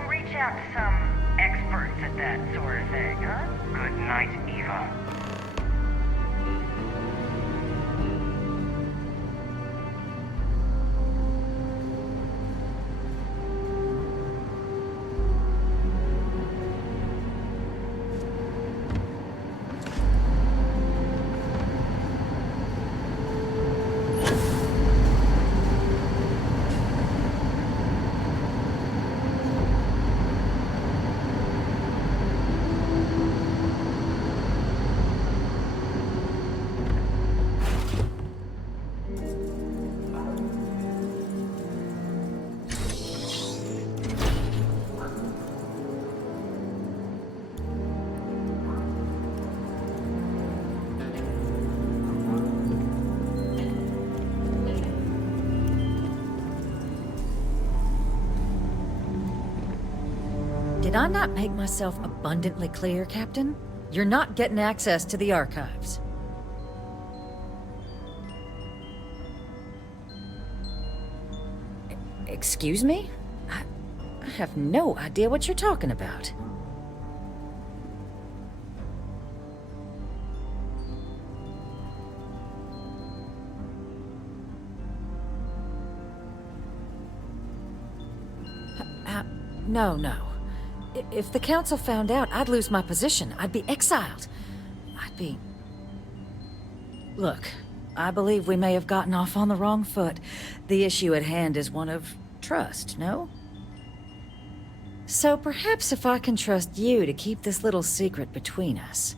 reach out to some experts at that sort of thing, huh? Good night, Eva. Did I not make myself abundantly clear, Captain? You're not getting access to the archives. Excuse me? I have no idea what you're talking about. No. If the Council found out, I'd lose my position. I'd be exiled. Look, I believe we may have gotten off on the wrong foot. The issue at hand is one of trust, no? So perhaps if I can trust you to keep this little secret between us,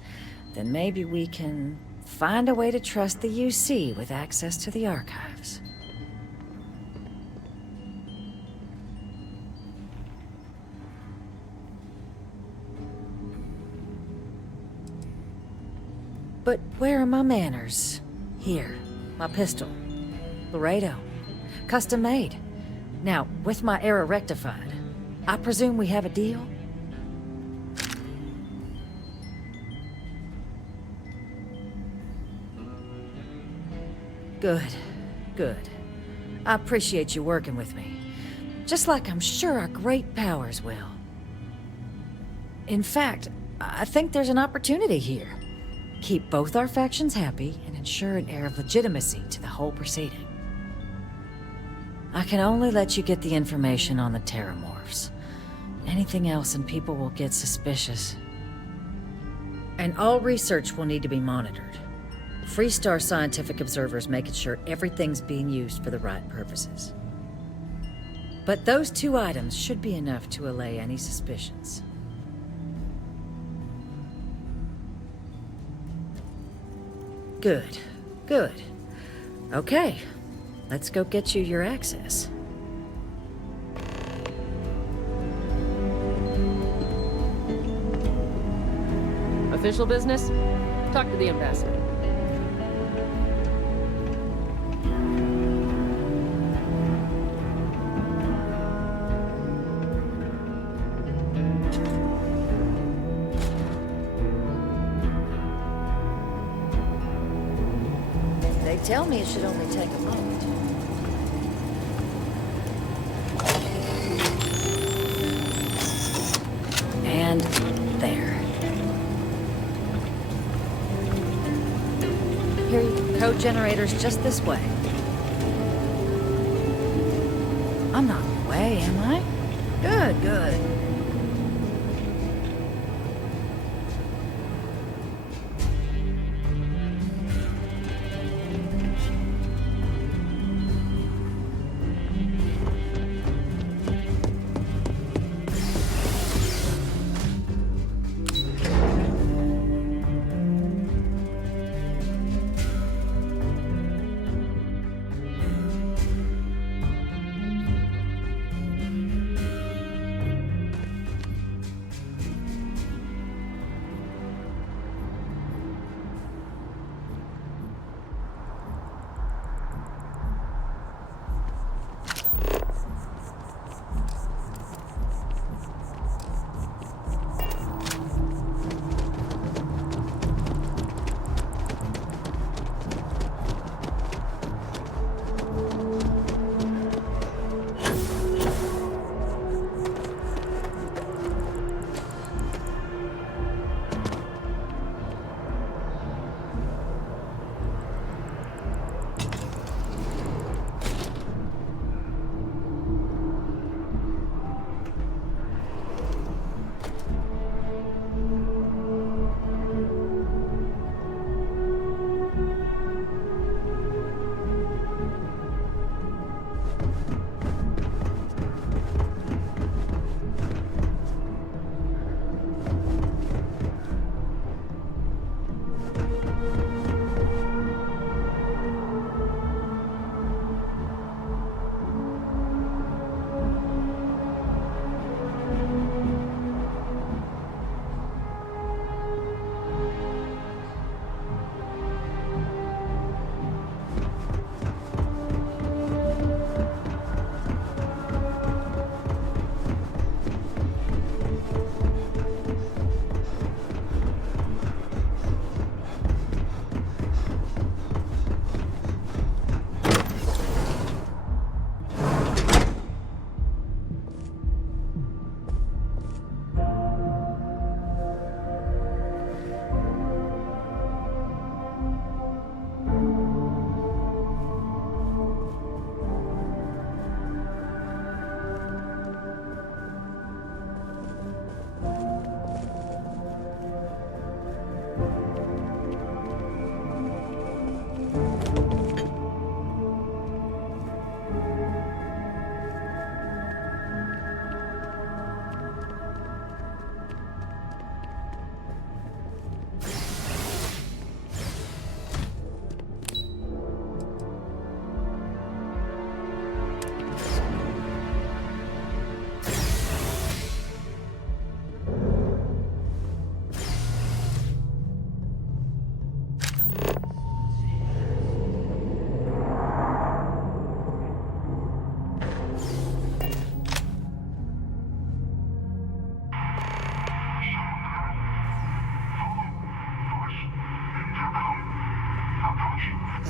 then maybe we can find a way to trust the UC with access to the archives. But where are my manners? Here, my pistol. Laredo. Custom made. Now, with my error rectified, I presume we have a deal? Good, good. I appreciate you working with me. Just like I'm sure our great powers will. In fact, I think there's an opportunity here. Keep both our factions happy and ensure an air of legitimacy to the whole proceeding. I can only let you get the information on the Terramorphs. Anything else and people will get suspicious. And all research will need to be monitored. Freestar scientific observers making sure everything's being used for the right purposes. But those 2 items should be enough to allay any suspicions. Good, good. Okay, let's go get you your access. Official business? Talk to the ambassador. They tell me it should only take a moment. And there. Here, code generator's just this way. I'm not in the way, am I? Good, good.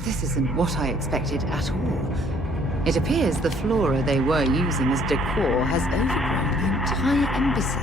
This isn't what I expected at all. It appears the flora they were using as decor has overgrown the entire embassy.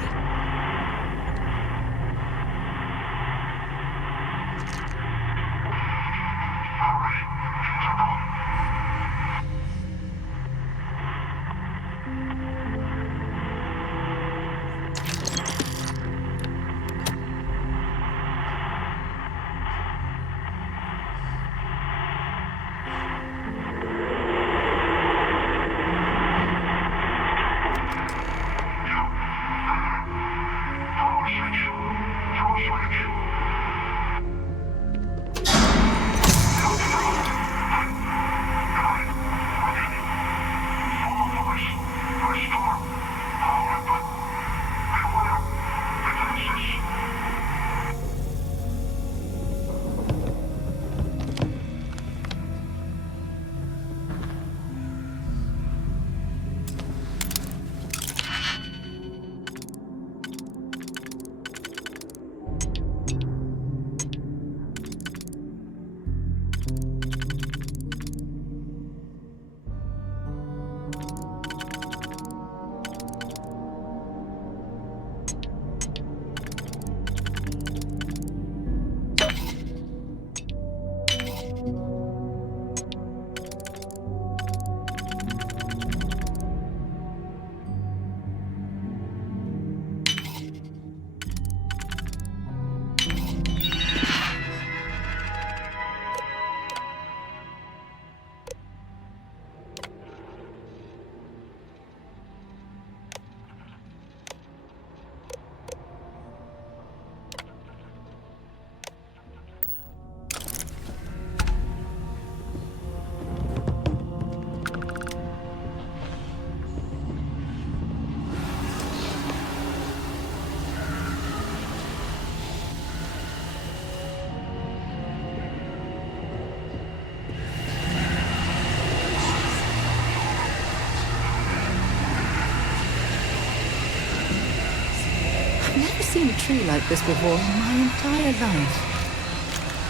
Seen a tree like this before in my entire life.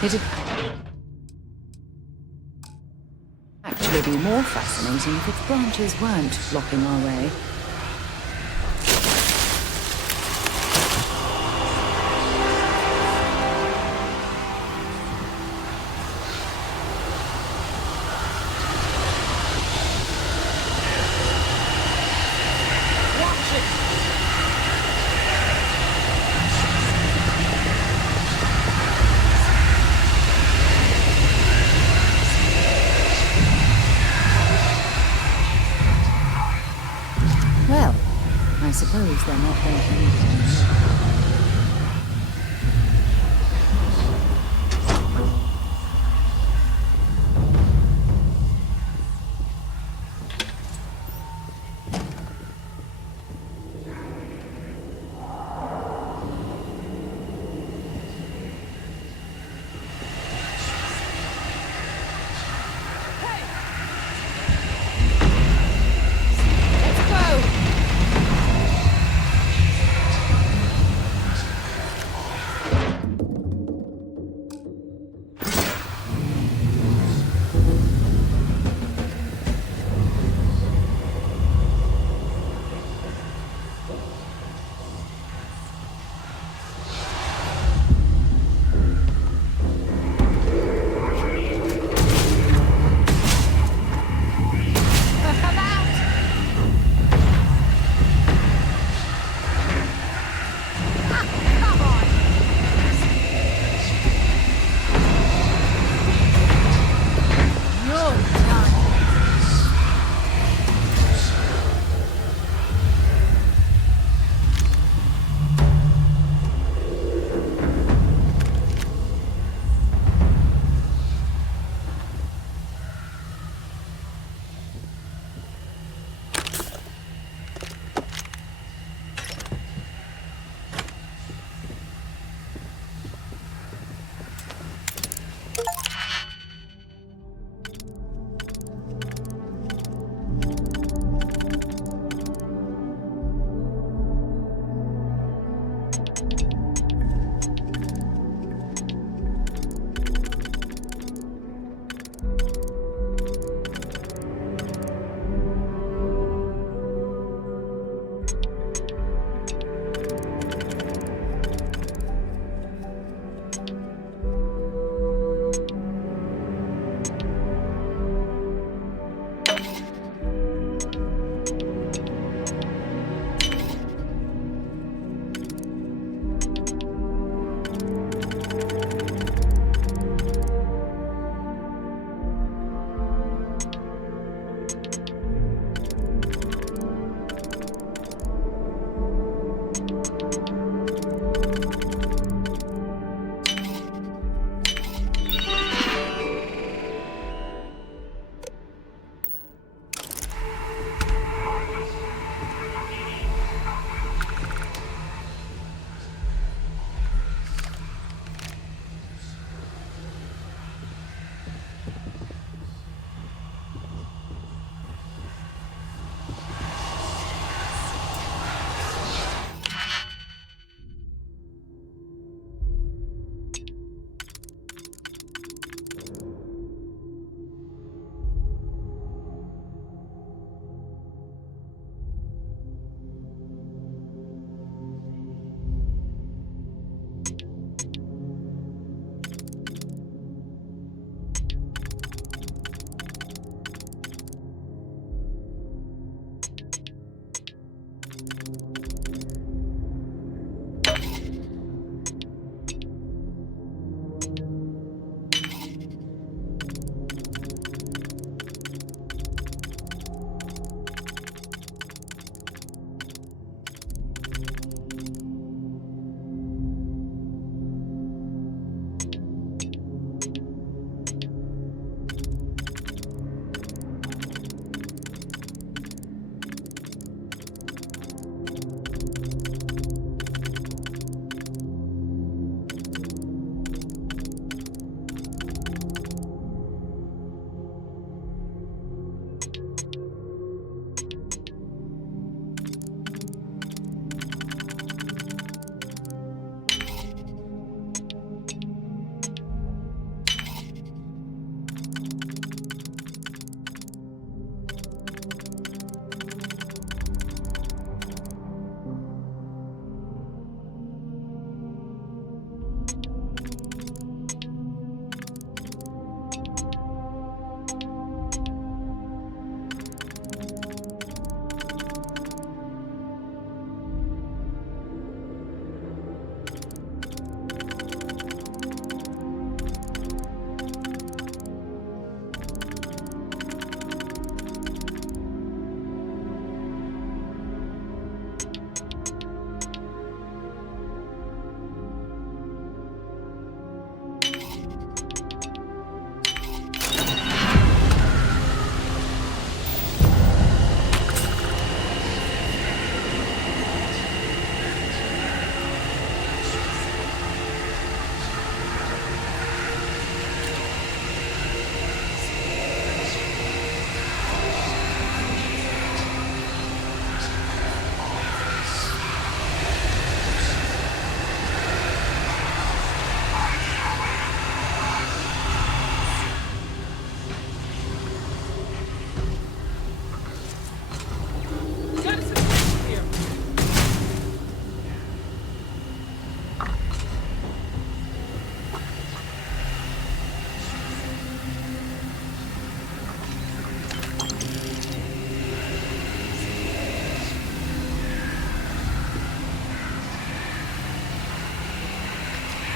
It'd actually be more fascinating if its branches weren't blocking our way. I suppose they're not going to use it.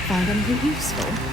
found anything useful.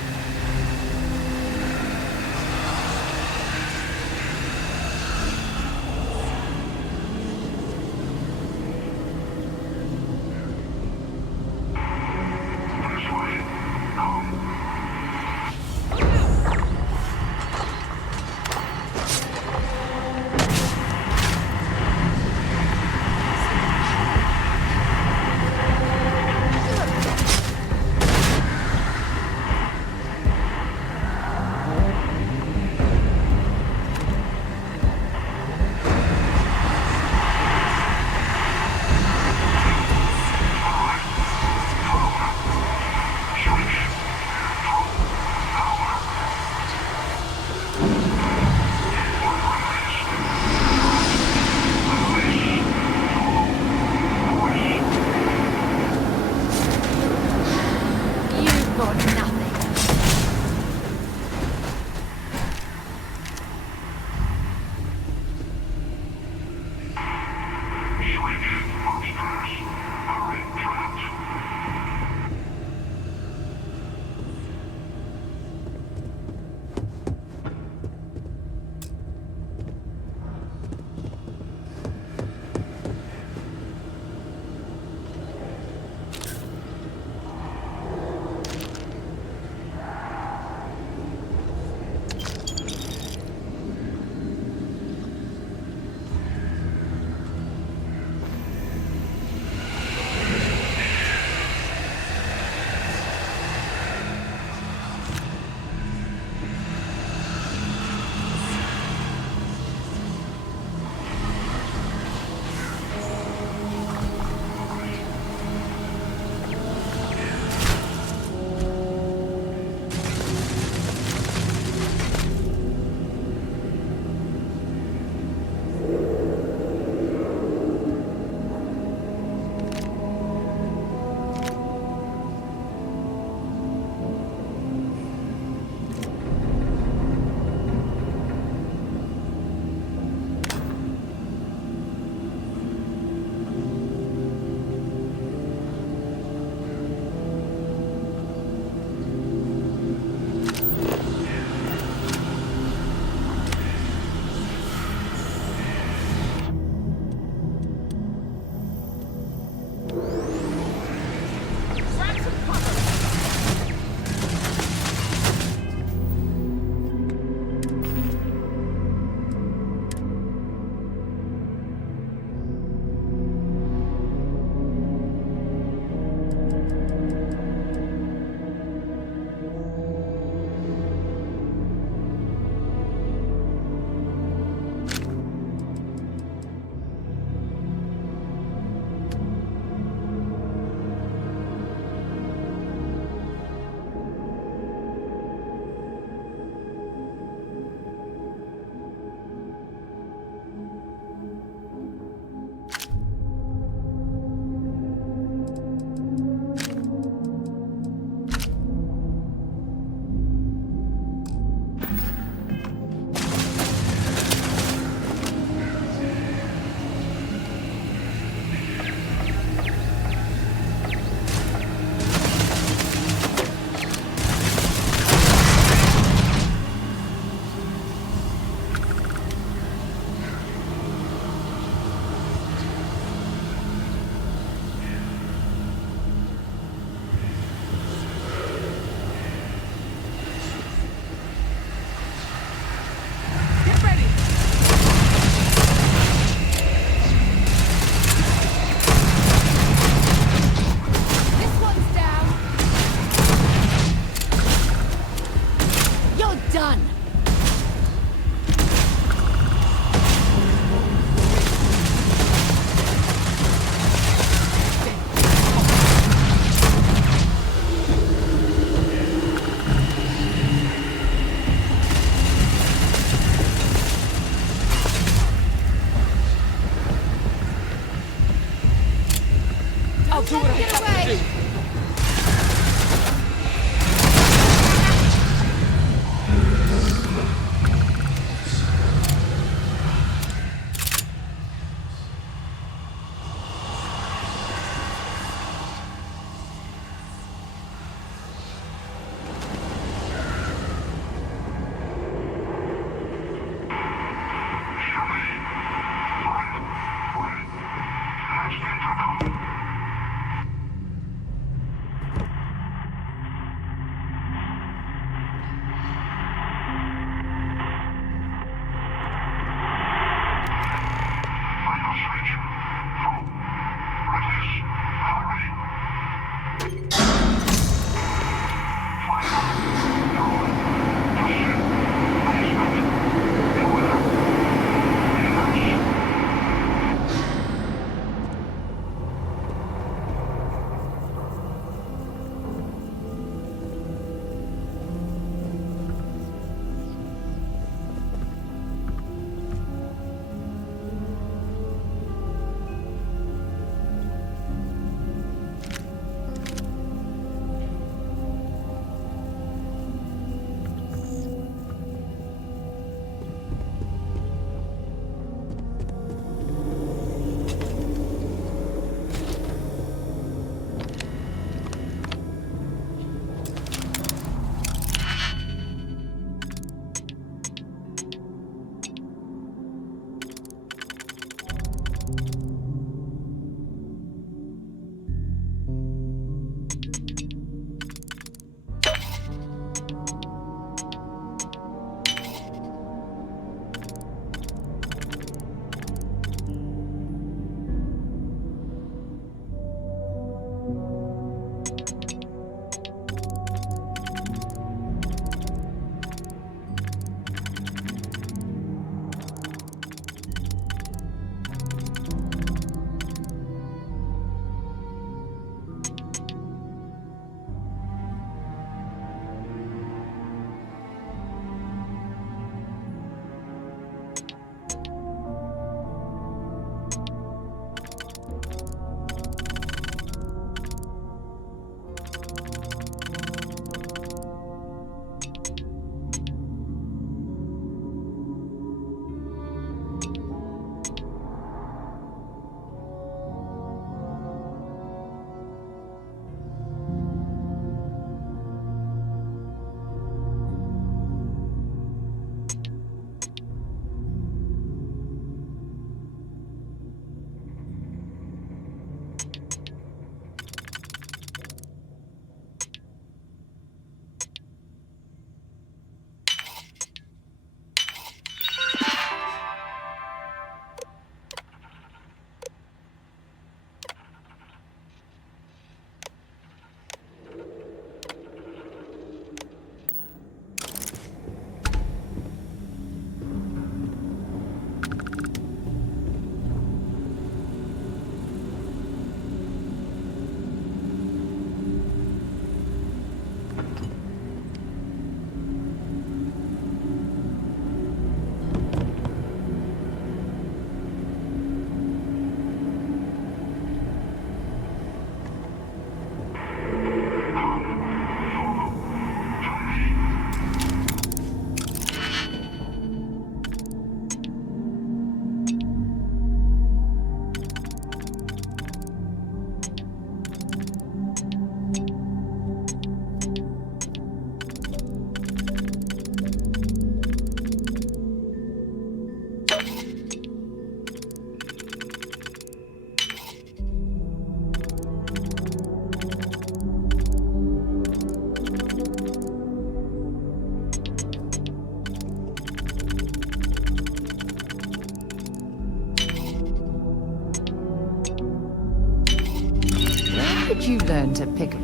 Did you learn to pick a...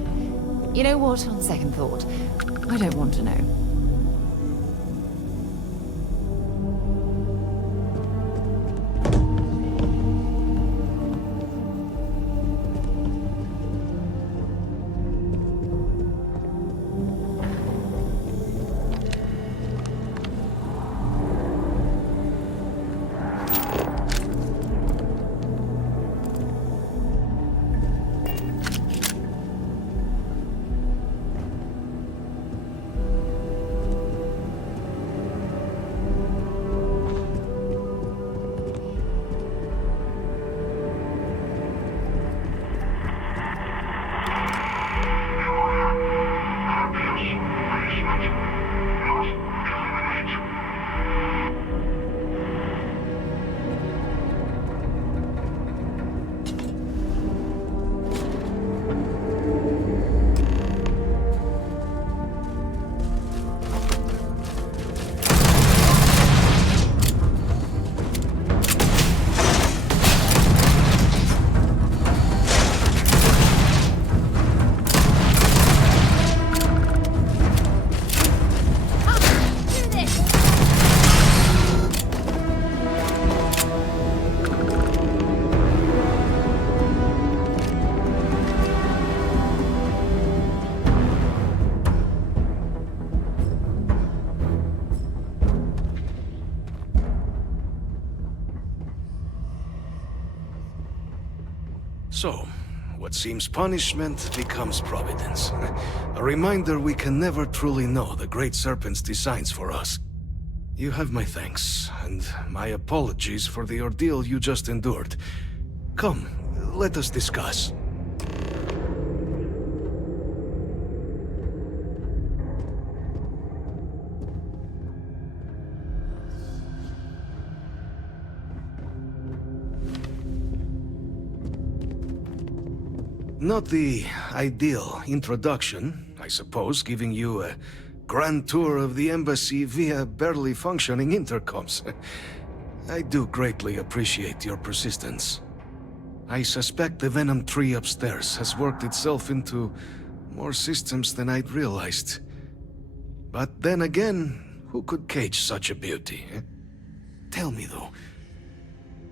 You know what, on second thought, I don't want to know. So, what seems punishment becomes providence. A reminder we can never truly know the Great Serpent's designs for us. You have my thanks, and my apologies for the ordeal you just endured. Come, let us discuss. Not the ideal introduction, I suppose, giving you a grand tour of the embassy via barely functioning intercoms. I do greatly appreciate your persistence. I suspect the Venom tree upstairs has worked itself into more systems than I'd realized. But then again, who could cage such a beauty? Tell me though,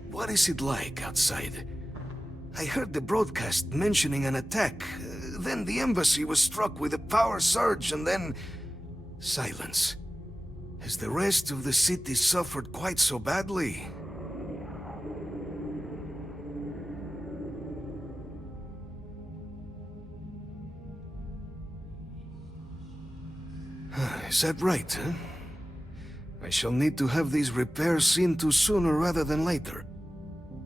what is it like outside? I heard the broadcast mentioning an attack. Then the embassy was struck with a power surge and then... silence. Has the rest of the city suffered quite so badly? Is that right, huh? I shall need to have these repairs seen to sooner rather than later.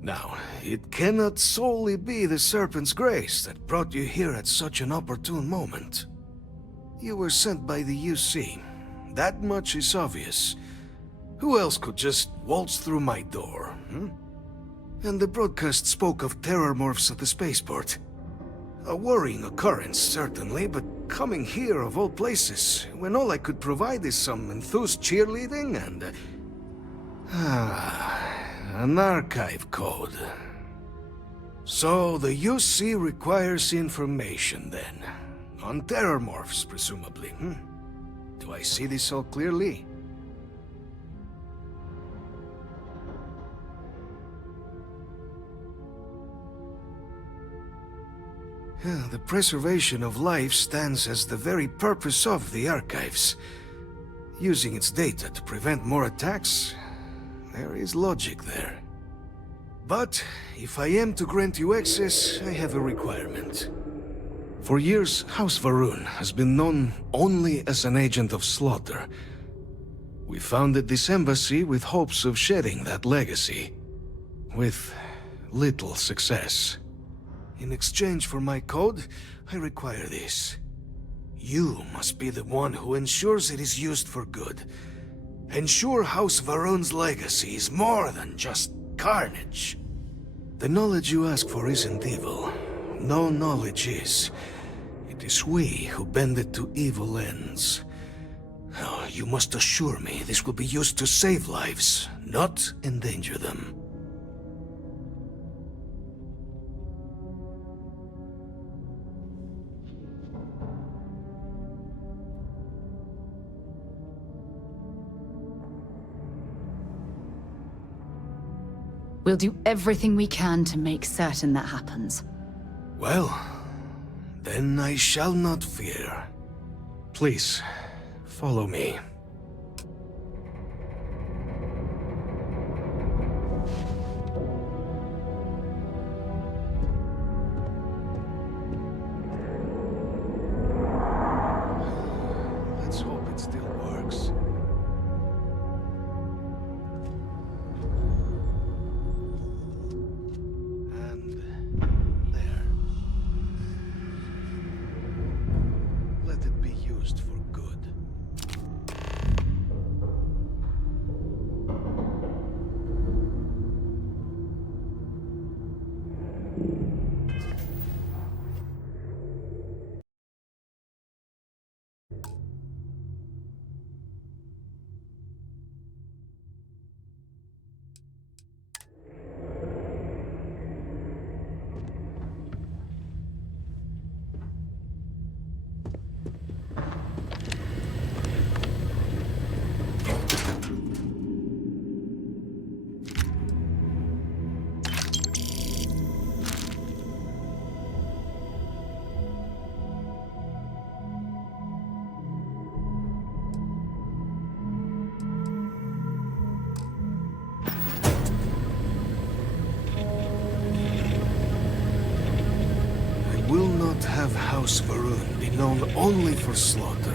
Now, it cannot solely be the Serpent's grace that brought you here at such an opportune moment. You were sent by the UC. That much is obvious. Who else could just waltz through my door, hmm? And the broadcast spoke of terror morphs at the spaceport. A worrying occurrence, certainly, but coming here of all places, when all I could provide is some enthused cheerleading and... an archive code. So the UC requires information, then. On terror morphs, presumably, hmm? Do I see this all clearly? The preservation of life stands as the very purpose of the archives. Using its data to prevent more attacks, there is logic there. But if I am to grant you access, I have a requirement. For years, House Varun has been known only as an agent of slaughter. We founded this embassy with hopes of shedding that legacy. With little success. In exchange for my code, I require this. You must be the one who ensures it is used for good. Ensure House Varun's legacy is more than just carnage. The knowledge you ask for isn't evil. No knowledge is. It is we who bend it to evil ends. Oh, you must assure me this will be used to save lives, not endanger them. We'll do everything we can to make certain that happens. Well, then I shall not fear. Please, follow me. Let's hope it still works. Let it be used for good. have House Varun be known only for slaughter.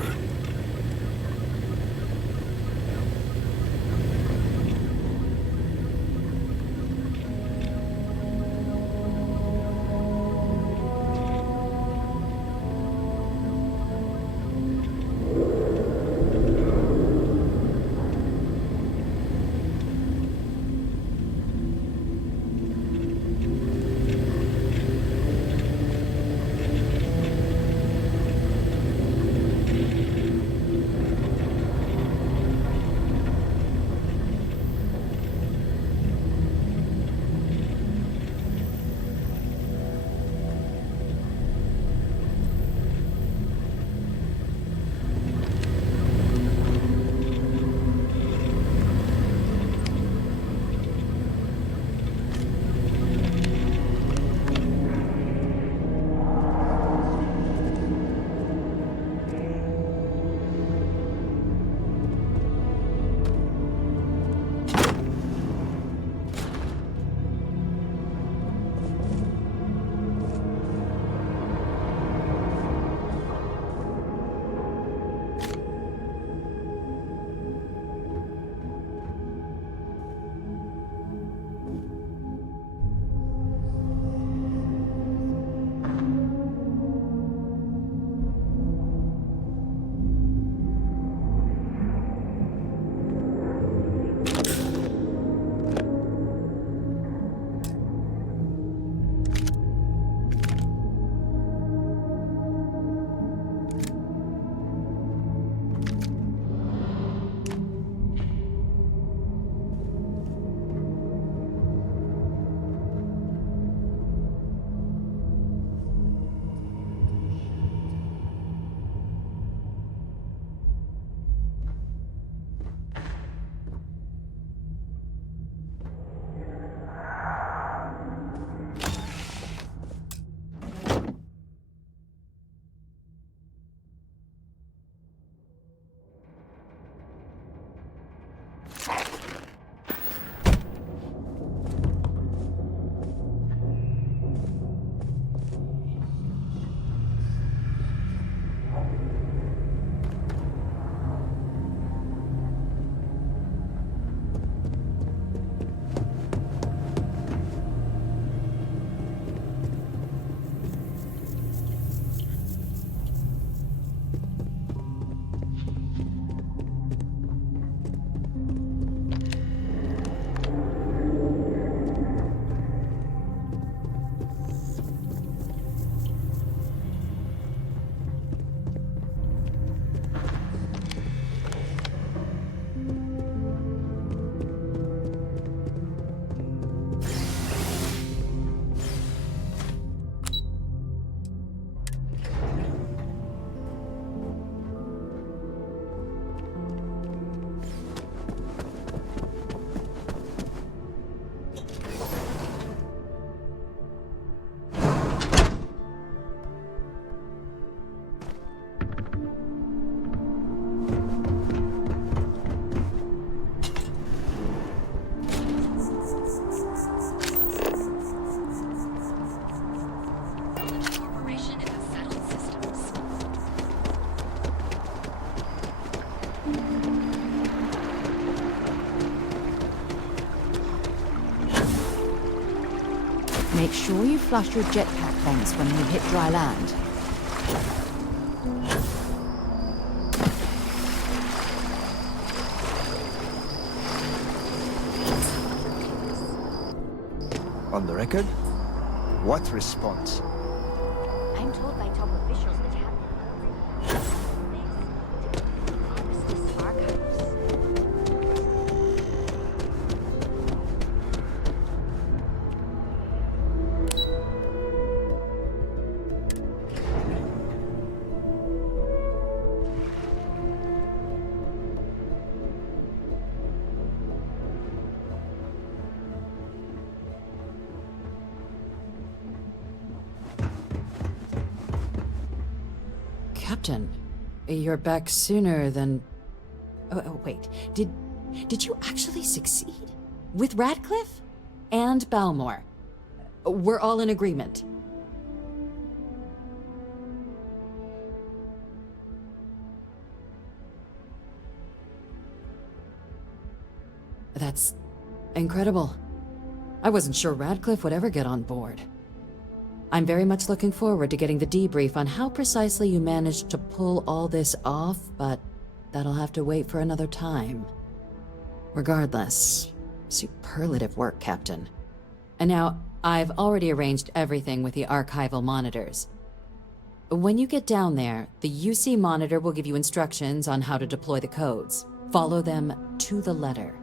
Make sure you flush your jetpack vents when you hit dry land. On the record? What response? I'm told by top officials that have archives. Captain, you're back sooner than... Oh, wait. Did you actually succeed? With Radcliffe? And Balmore? We're all in agreement. That's incredible. I wasn't sure Radcliffe would ever get on board. I'm very much looking forward to getting the debrief on how precisely you managed to pull all this off, but that'll have to wait for another time. Regardless, superlative work, Captain. And now, I've already arranged everything with the archival monitors. When you get down there, the UC monitor will give you instructions on how to deploy the codes. Follow them to the letter.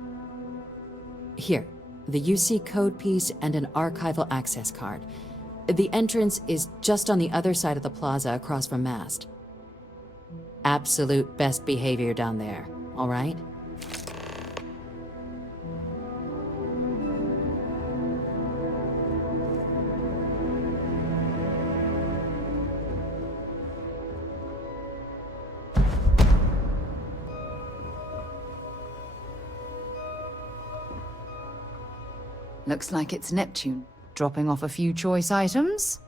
Here, the UC code piece and an archival access card. The entrance is just on the other side of the plaza across from Mast. Absolute best behavior down there, all right? Looks like it's Neptune, dropping off a few choice items.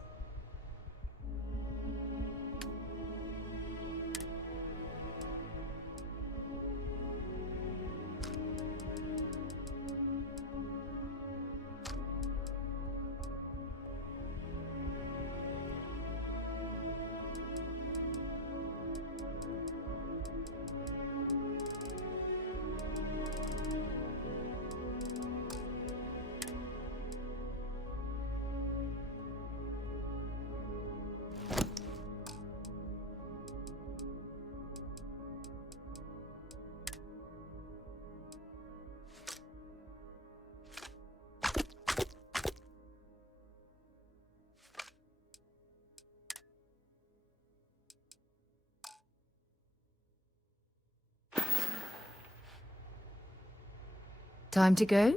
Time to go?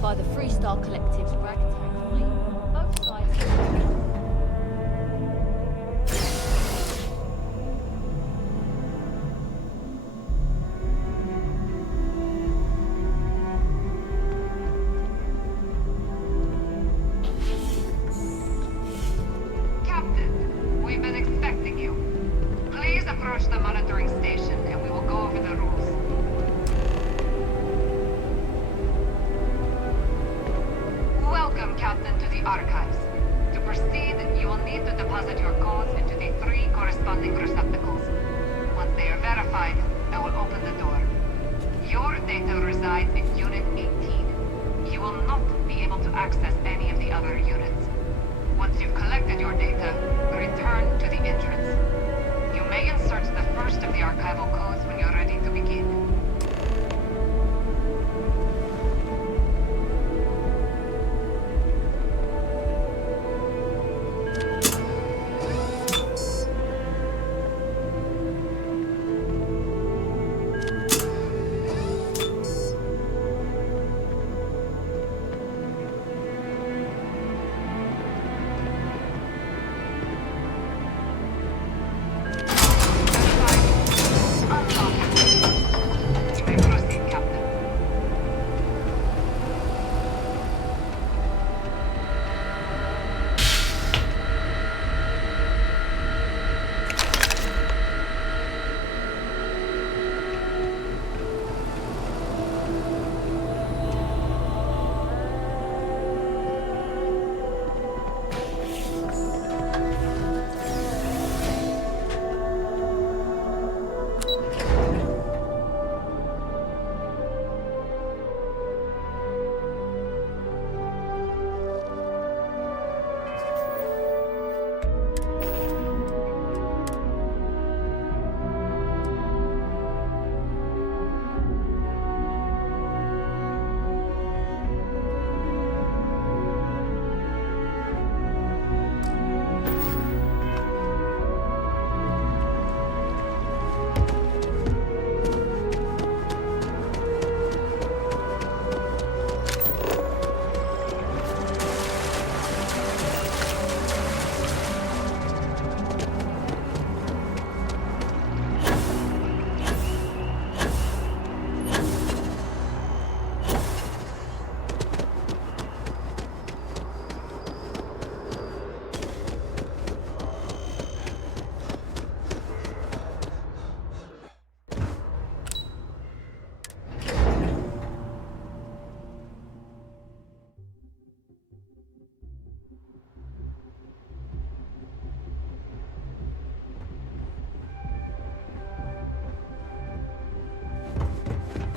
By the Freestar Collective's ragtag fleet. Both sides. Captain, we've been expecting you. Please approach the monitoring station and we will go over the rules. Welcome, Captain, to the Archives. To proceed, you will need to deposit your codes into the 3 corresponding receptacles. Once they are verified, I will open the door. Your data resides in Unit 18. You will not be able to access any of the other units. Once you've collected your data, return to the entrance. You may insert the first of the archival codes when you're ready to begin.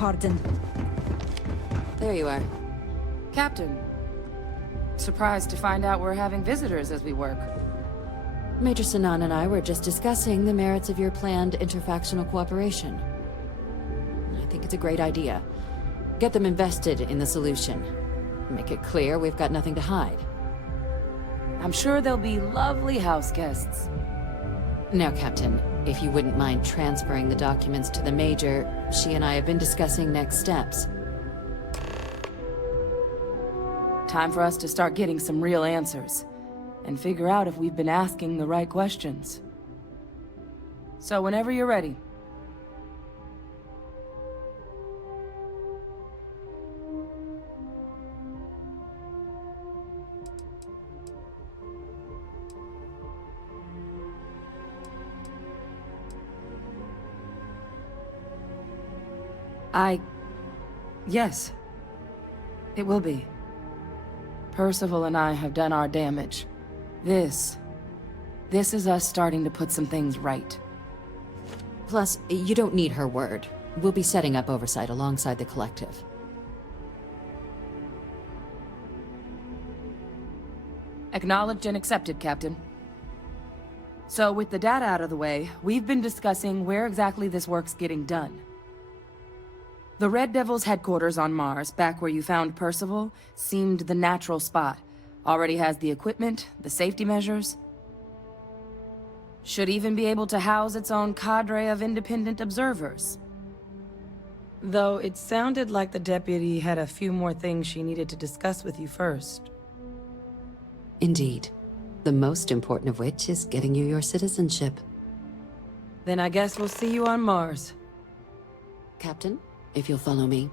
pardon. There you are. Captain. Surprised to find out we're having visitors as we work. Major Sinan and I were just discussing the merits of your planned interfactional cooperation. I think it's a great idea. Get them invested in the solution. Make it clear we've got nothing to hide. I'm sure they'll be lovely house guests. Now, Captain, if you wouldn't mind transferring the documents to the Major, she and I have been discussing next steps. Time for us to start getting some real answers, and figure out if we've been asking the right questions. So whenever you're ready. Yes. It will be. Percival and I have done our damage. This is us starting to put some things right. Plus, you don't need her word. We'll be setting up oversight alongside the Collective. Acknowledged and accepted, Captain. So with the data out of the way, we've been discussing where exactly this work's getting done. The Red Devil's headquarters on Mars, back where you found Percival, seemed the natural spot. Already has the equipment, the safety measures. Should even be able to house its own cadre of independent observers. Though it sounded like the deputy had a few more things she needed to discuss with you first. Indeed. The most important of which is getting you your citizenship. Then I guess we'll see you on Mars. Captain, if you'll follow me.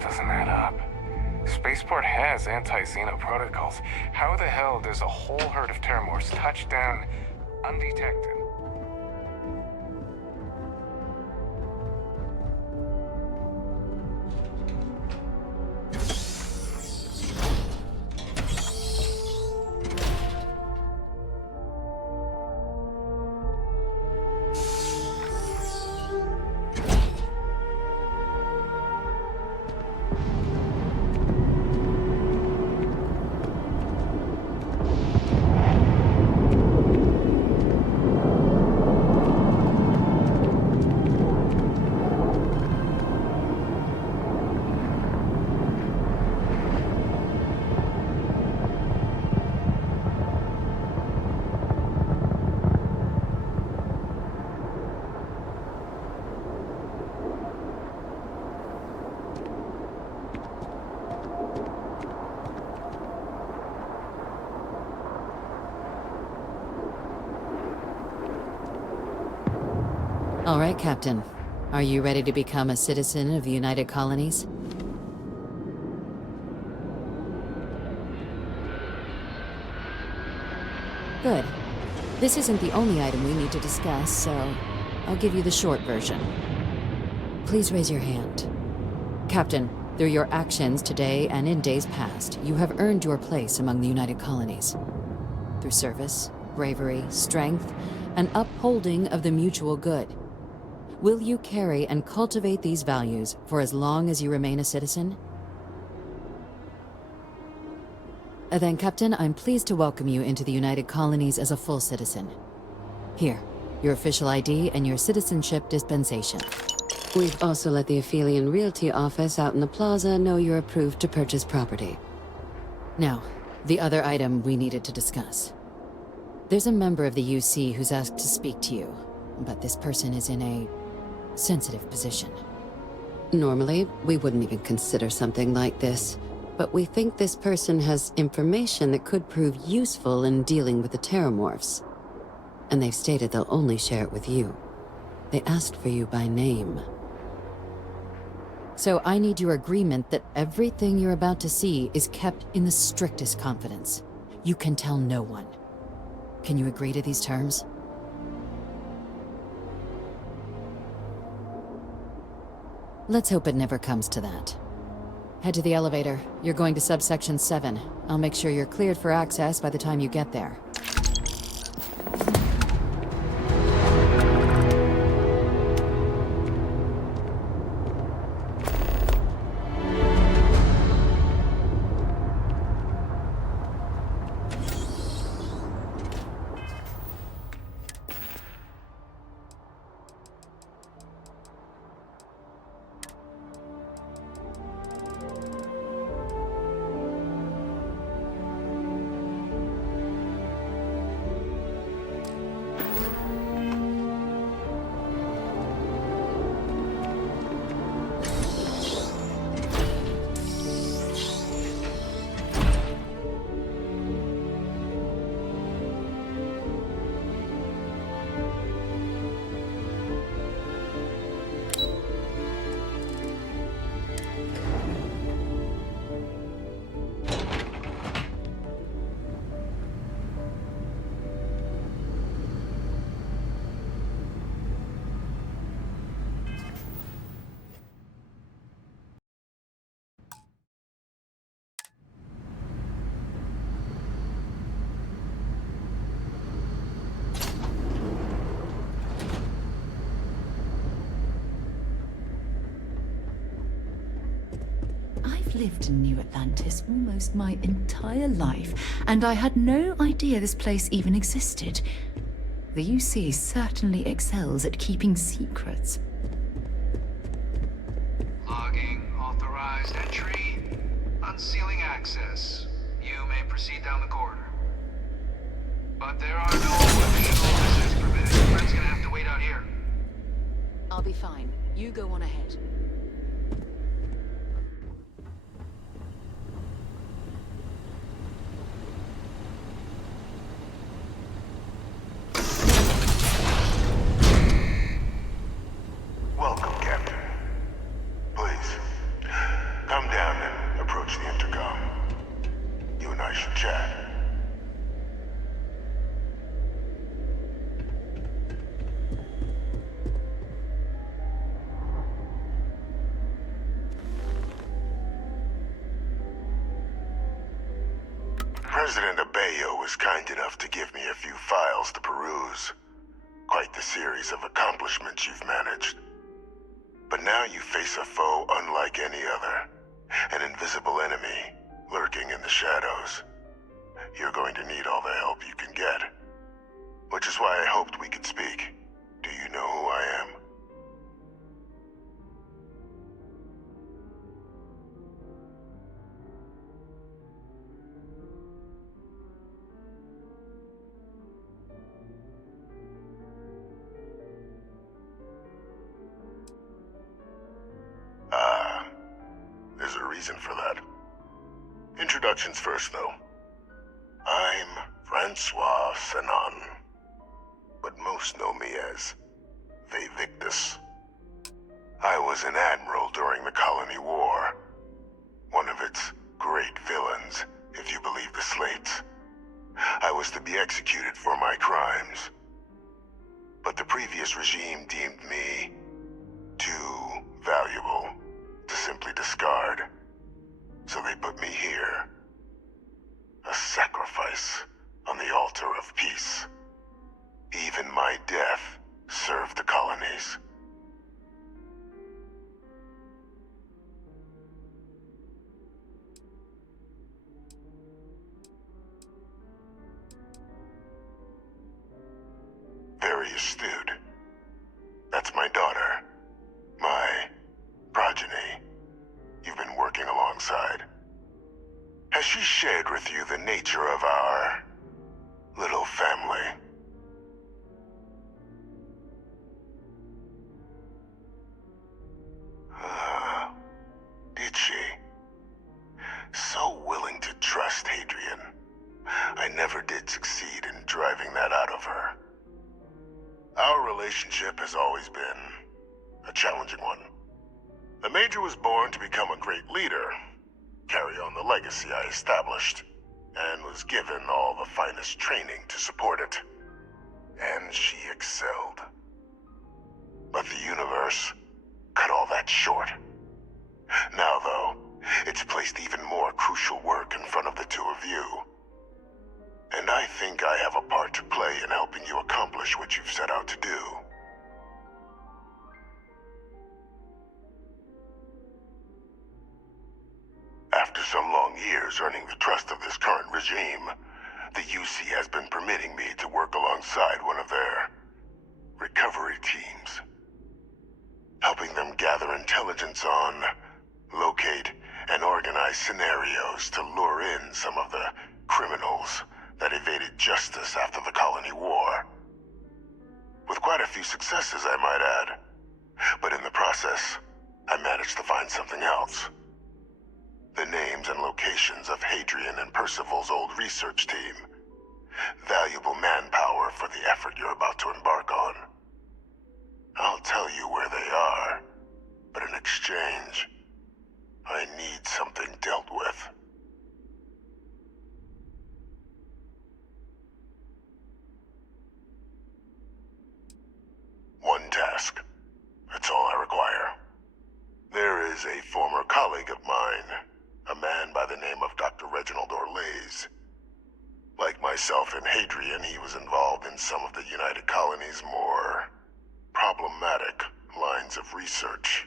Doesn't add up. Spaceport has anti-Xeno protocols. How the hell does a whole herd of Terramorphs touch down undetected? All right, Captain. Are you ready to become a citizen of the United Colonies? Good. This isn't the only item we need to discuss, so I'll give you the short version. Please raise your hand. Captain, through your actions today and in days past, you have earned your place among the United Colonies. Through service, bravery, strength, and upholding of the mutual good. Will you carry and cultivate these values for as long as you remain a citizen? Then, Captain, I'm pleased to welcome you into the United Colonies as a full citizen. Here, your official ID and your citizenship dispensation. We've also let the Aphelion Realty office out in the plaza know you're approved to purchase property. Now, the other item we needed to discuss. There's a member of the UC who's asked to speak to you, but this person is in a sensitive position. Normally, we wouldn't even consider something like this, but we think this person has information that could prove useful in dealing with the Terramorphs. And they've stated they'll only share it with you. They asked for you by name. So I need your agreement that everything you're about to see is kept in the strictest confidence. You can tell no one. Can you agree to these terms? Let's hope it never comes to that. Head to the elevator. You're going to subsection 7. I'll make sure you're cleared for access by the time you get there. I've lived in New Atlantis almost my entire life, and I had no idea this place even existed. The UC certainly excels at keeping secrets. Logging authorized entry. Unsealing access. You may proceed down the corridor. But there are no additional visitors permitted. Your friend's gonna have to wait out here. I'll be fine. You go on ahead. Welcome, Captain. Please, come down and approach the intercom. You and I should chat. President Abeyo was kind enough to give me a few files to peruse. Quite the series of accomplishments you've managed. But now you face a foe unlike any other. An invisible enemy, lurking in the shadows. You're going to need all the help you can get. Which is why I hoped we could speak. Do you know who I am? There's a reason for that. Introductions first, though. I'm Francois Sanon, but most know me as Victus. I was an admiral during the Colony War, one of its great villains, if you believe the slates. I was to be executed for my crimes, but the previous regime deemed me too valuable to simply discard. So they put me here. A sacrifice on the altar of peace. Even my death served the colonies. Very astute. That's my daughter. My progeny. You've been working alongside. Has she shared with you the nature of our little family? Did she? So willing to trust Hadrian. I never did succeed in driving that out of her. Our relationship has always been a challenging one. The Major was born to become a great leader, carry on the legacy I established, and was given all the finest training to support it. And she excelled. But the universe cut all that short. Now, though, it's placed even more crucial work in front of the two of you. And I think I have a part to play in helping you accomplish what you've set out to do. After some long years earning the trust of this current regime, the UC has been permitting me to work alongside one of their recovery teams, helping them gather intelligence on, locate, and organize scenarios to lure in some of the criminals that evaded justice after the Colony War. With quite a few successes, I might add. But in the process, I managed to find something else. The names and locations of Hadrian and Percival's old research team. Valuable manpower for the effort you're about to embark on. I'll tell you where they are, but in exchange, I need something dealt with. One task. That's all I require. There is a former colleague of mine, a man by the name of Dr. Reginald Orlaise. Like myself and Hadrian, he was involved in some of the United Colony's more problematic lines of research.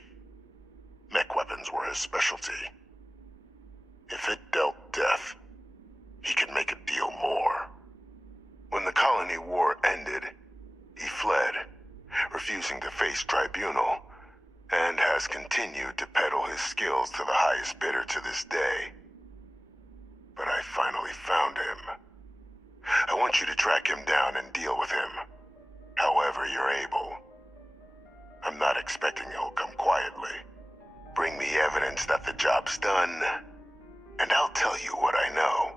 Mech weapons were his specialty. If it dealt death, he could make a deal more. When the Colony War ended, he fled, refusing to face tribunal, and has continued to peddle his skills to the highest bidder to this day. But I finally found him. I want you to track him down and deal with him, however you're able. I'm not expecting he'll come quietly. Bring me evidence that the job's done, and I'll tell you what I know.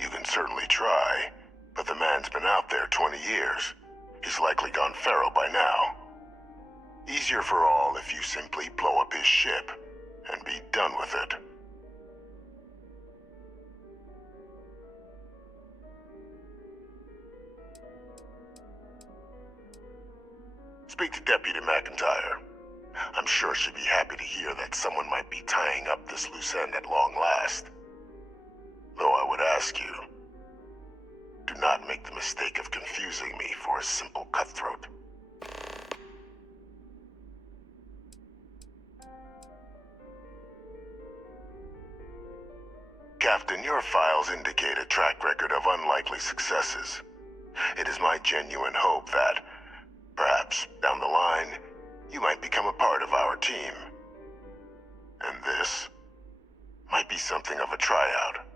You can certainly try, but the man's been out there 20 years. He's likely gone feral by now. Easier for all if you simply blow up his ship and be done with it. Speak to Deputy McIntyre. I'm sure she'd be happy to hear that someone might be tying up this loose end at long last. Though I would ask you, do not make the mistake of confusing me for a simple cutthroat. Captain, your files indicate a track record of unlikely successes. It is my genuine hope that, perhaps down the line, you might become a part of our team. And this might be something of a tryout.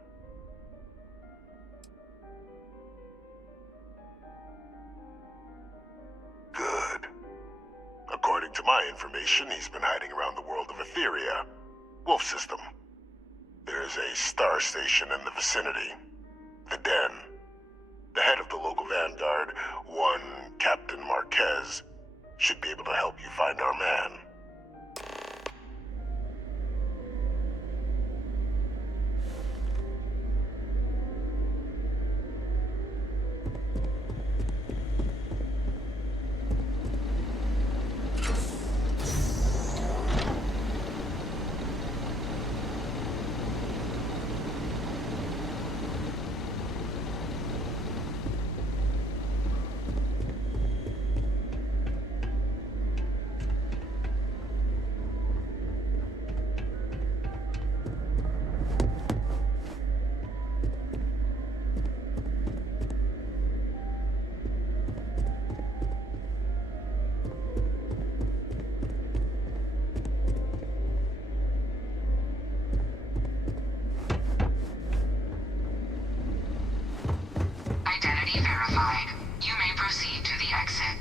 Good. According to my information, he's been hiding around the world of Etheria, Wolf System. There is a star station in the vicinity, the Den. The head of the local vanguard, one Captain Marquez, should be able to help you find our man. Identity verified. You may proceed to the exit.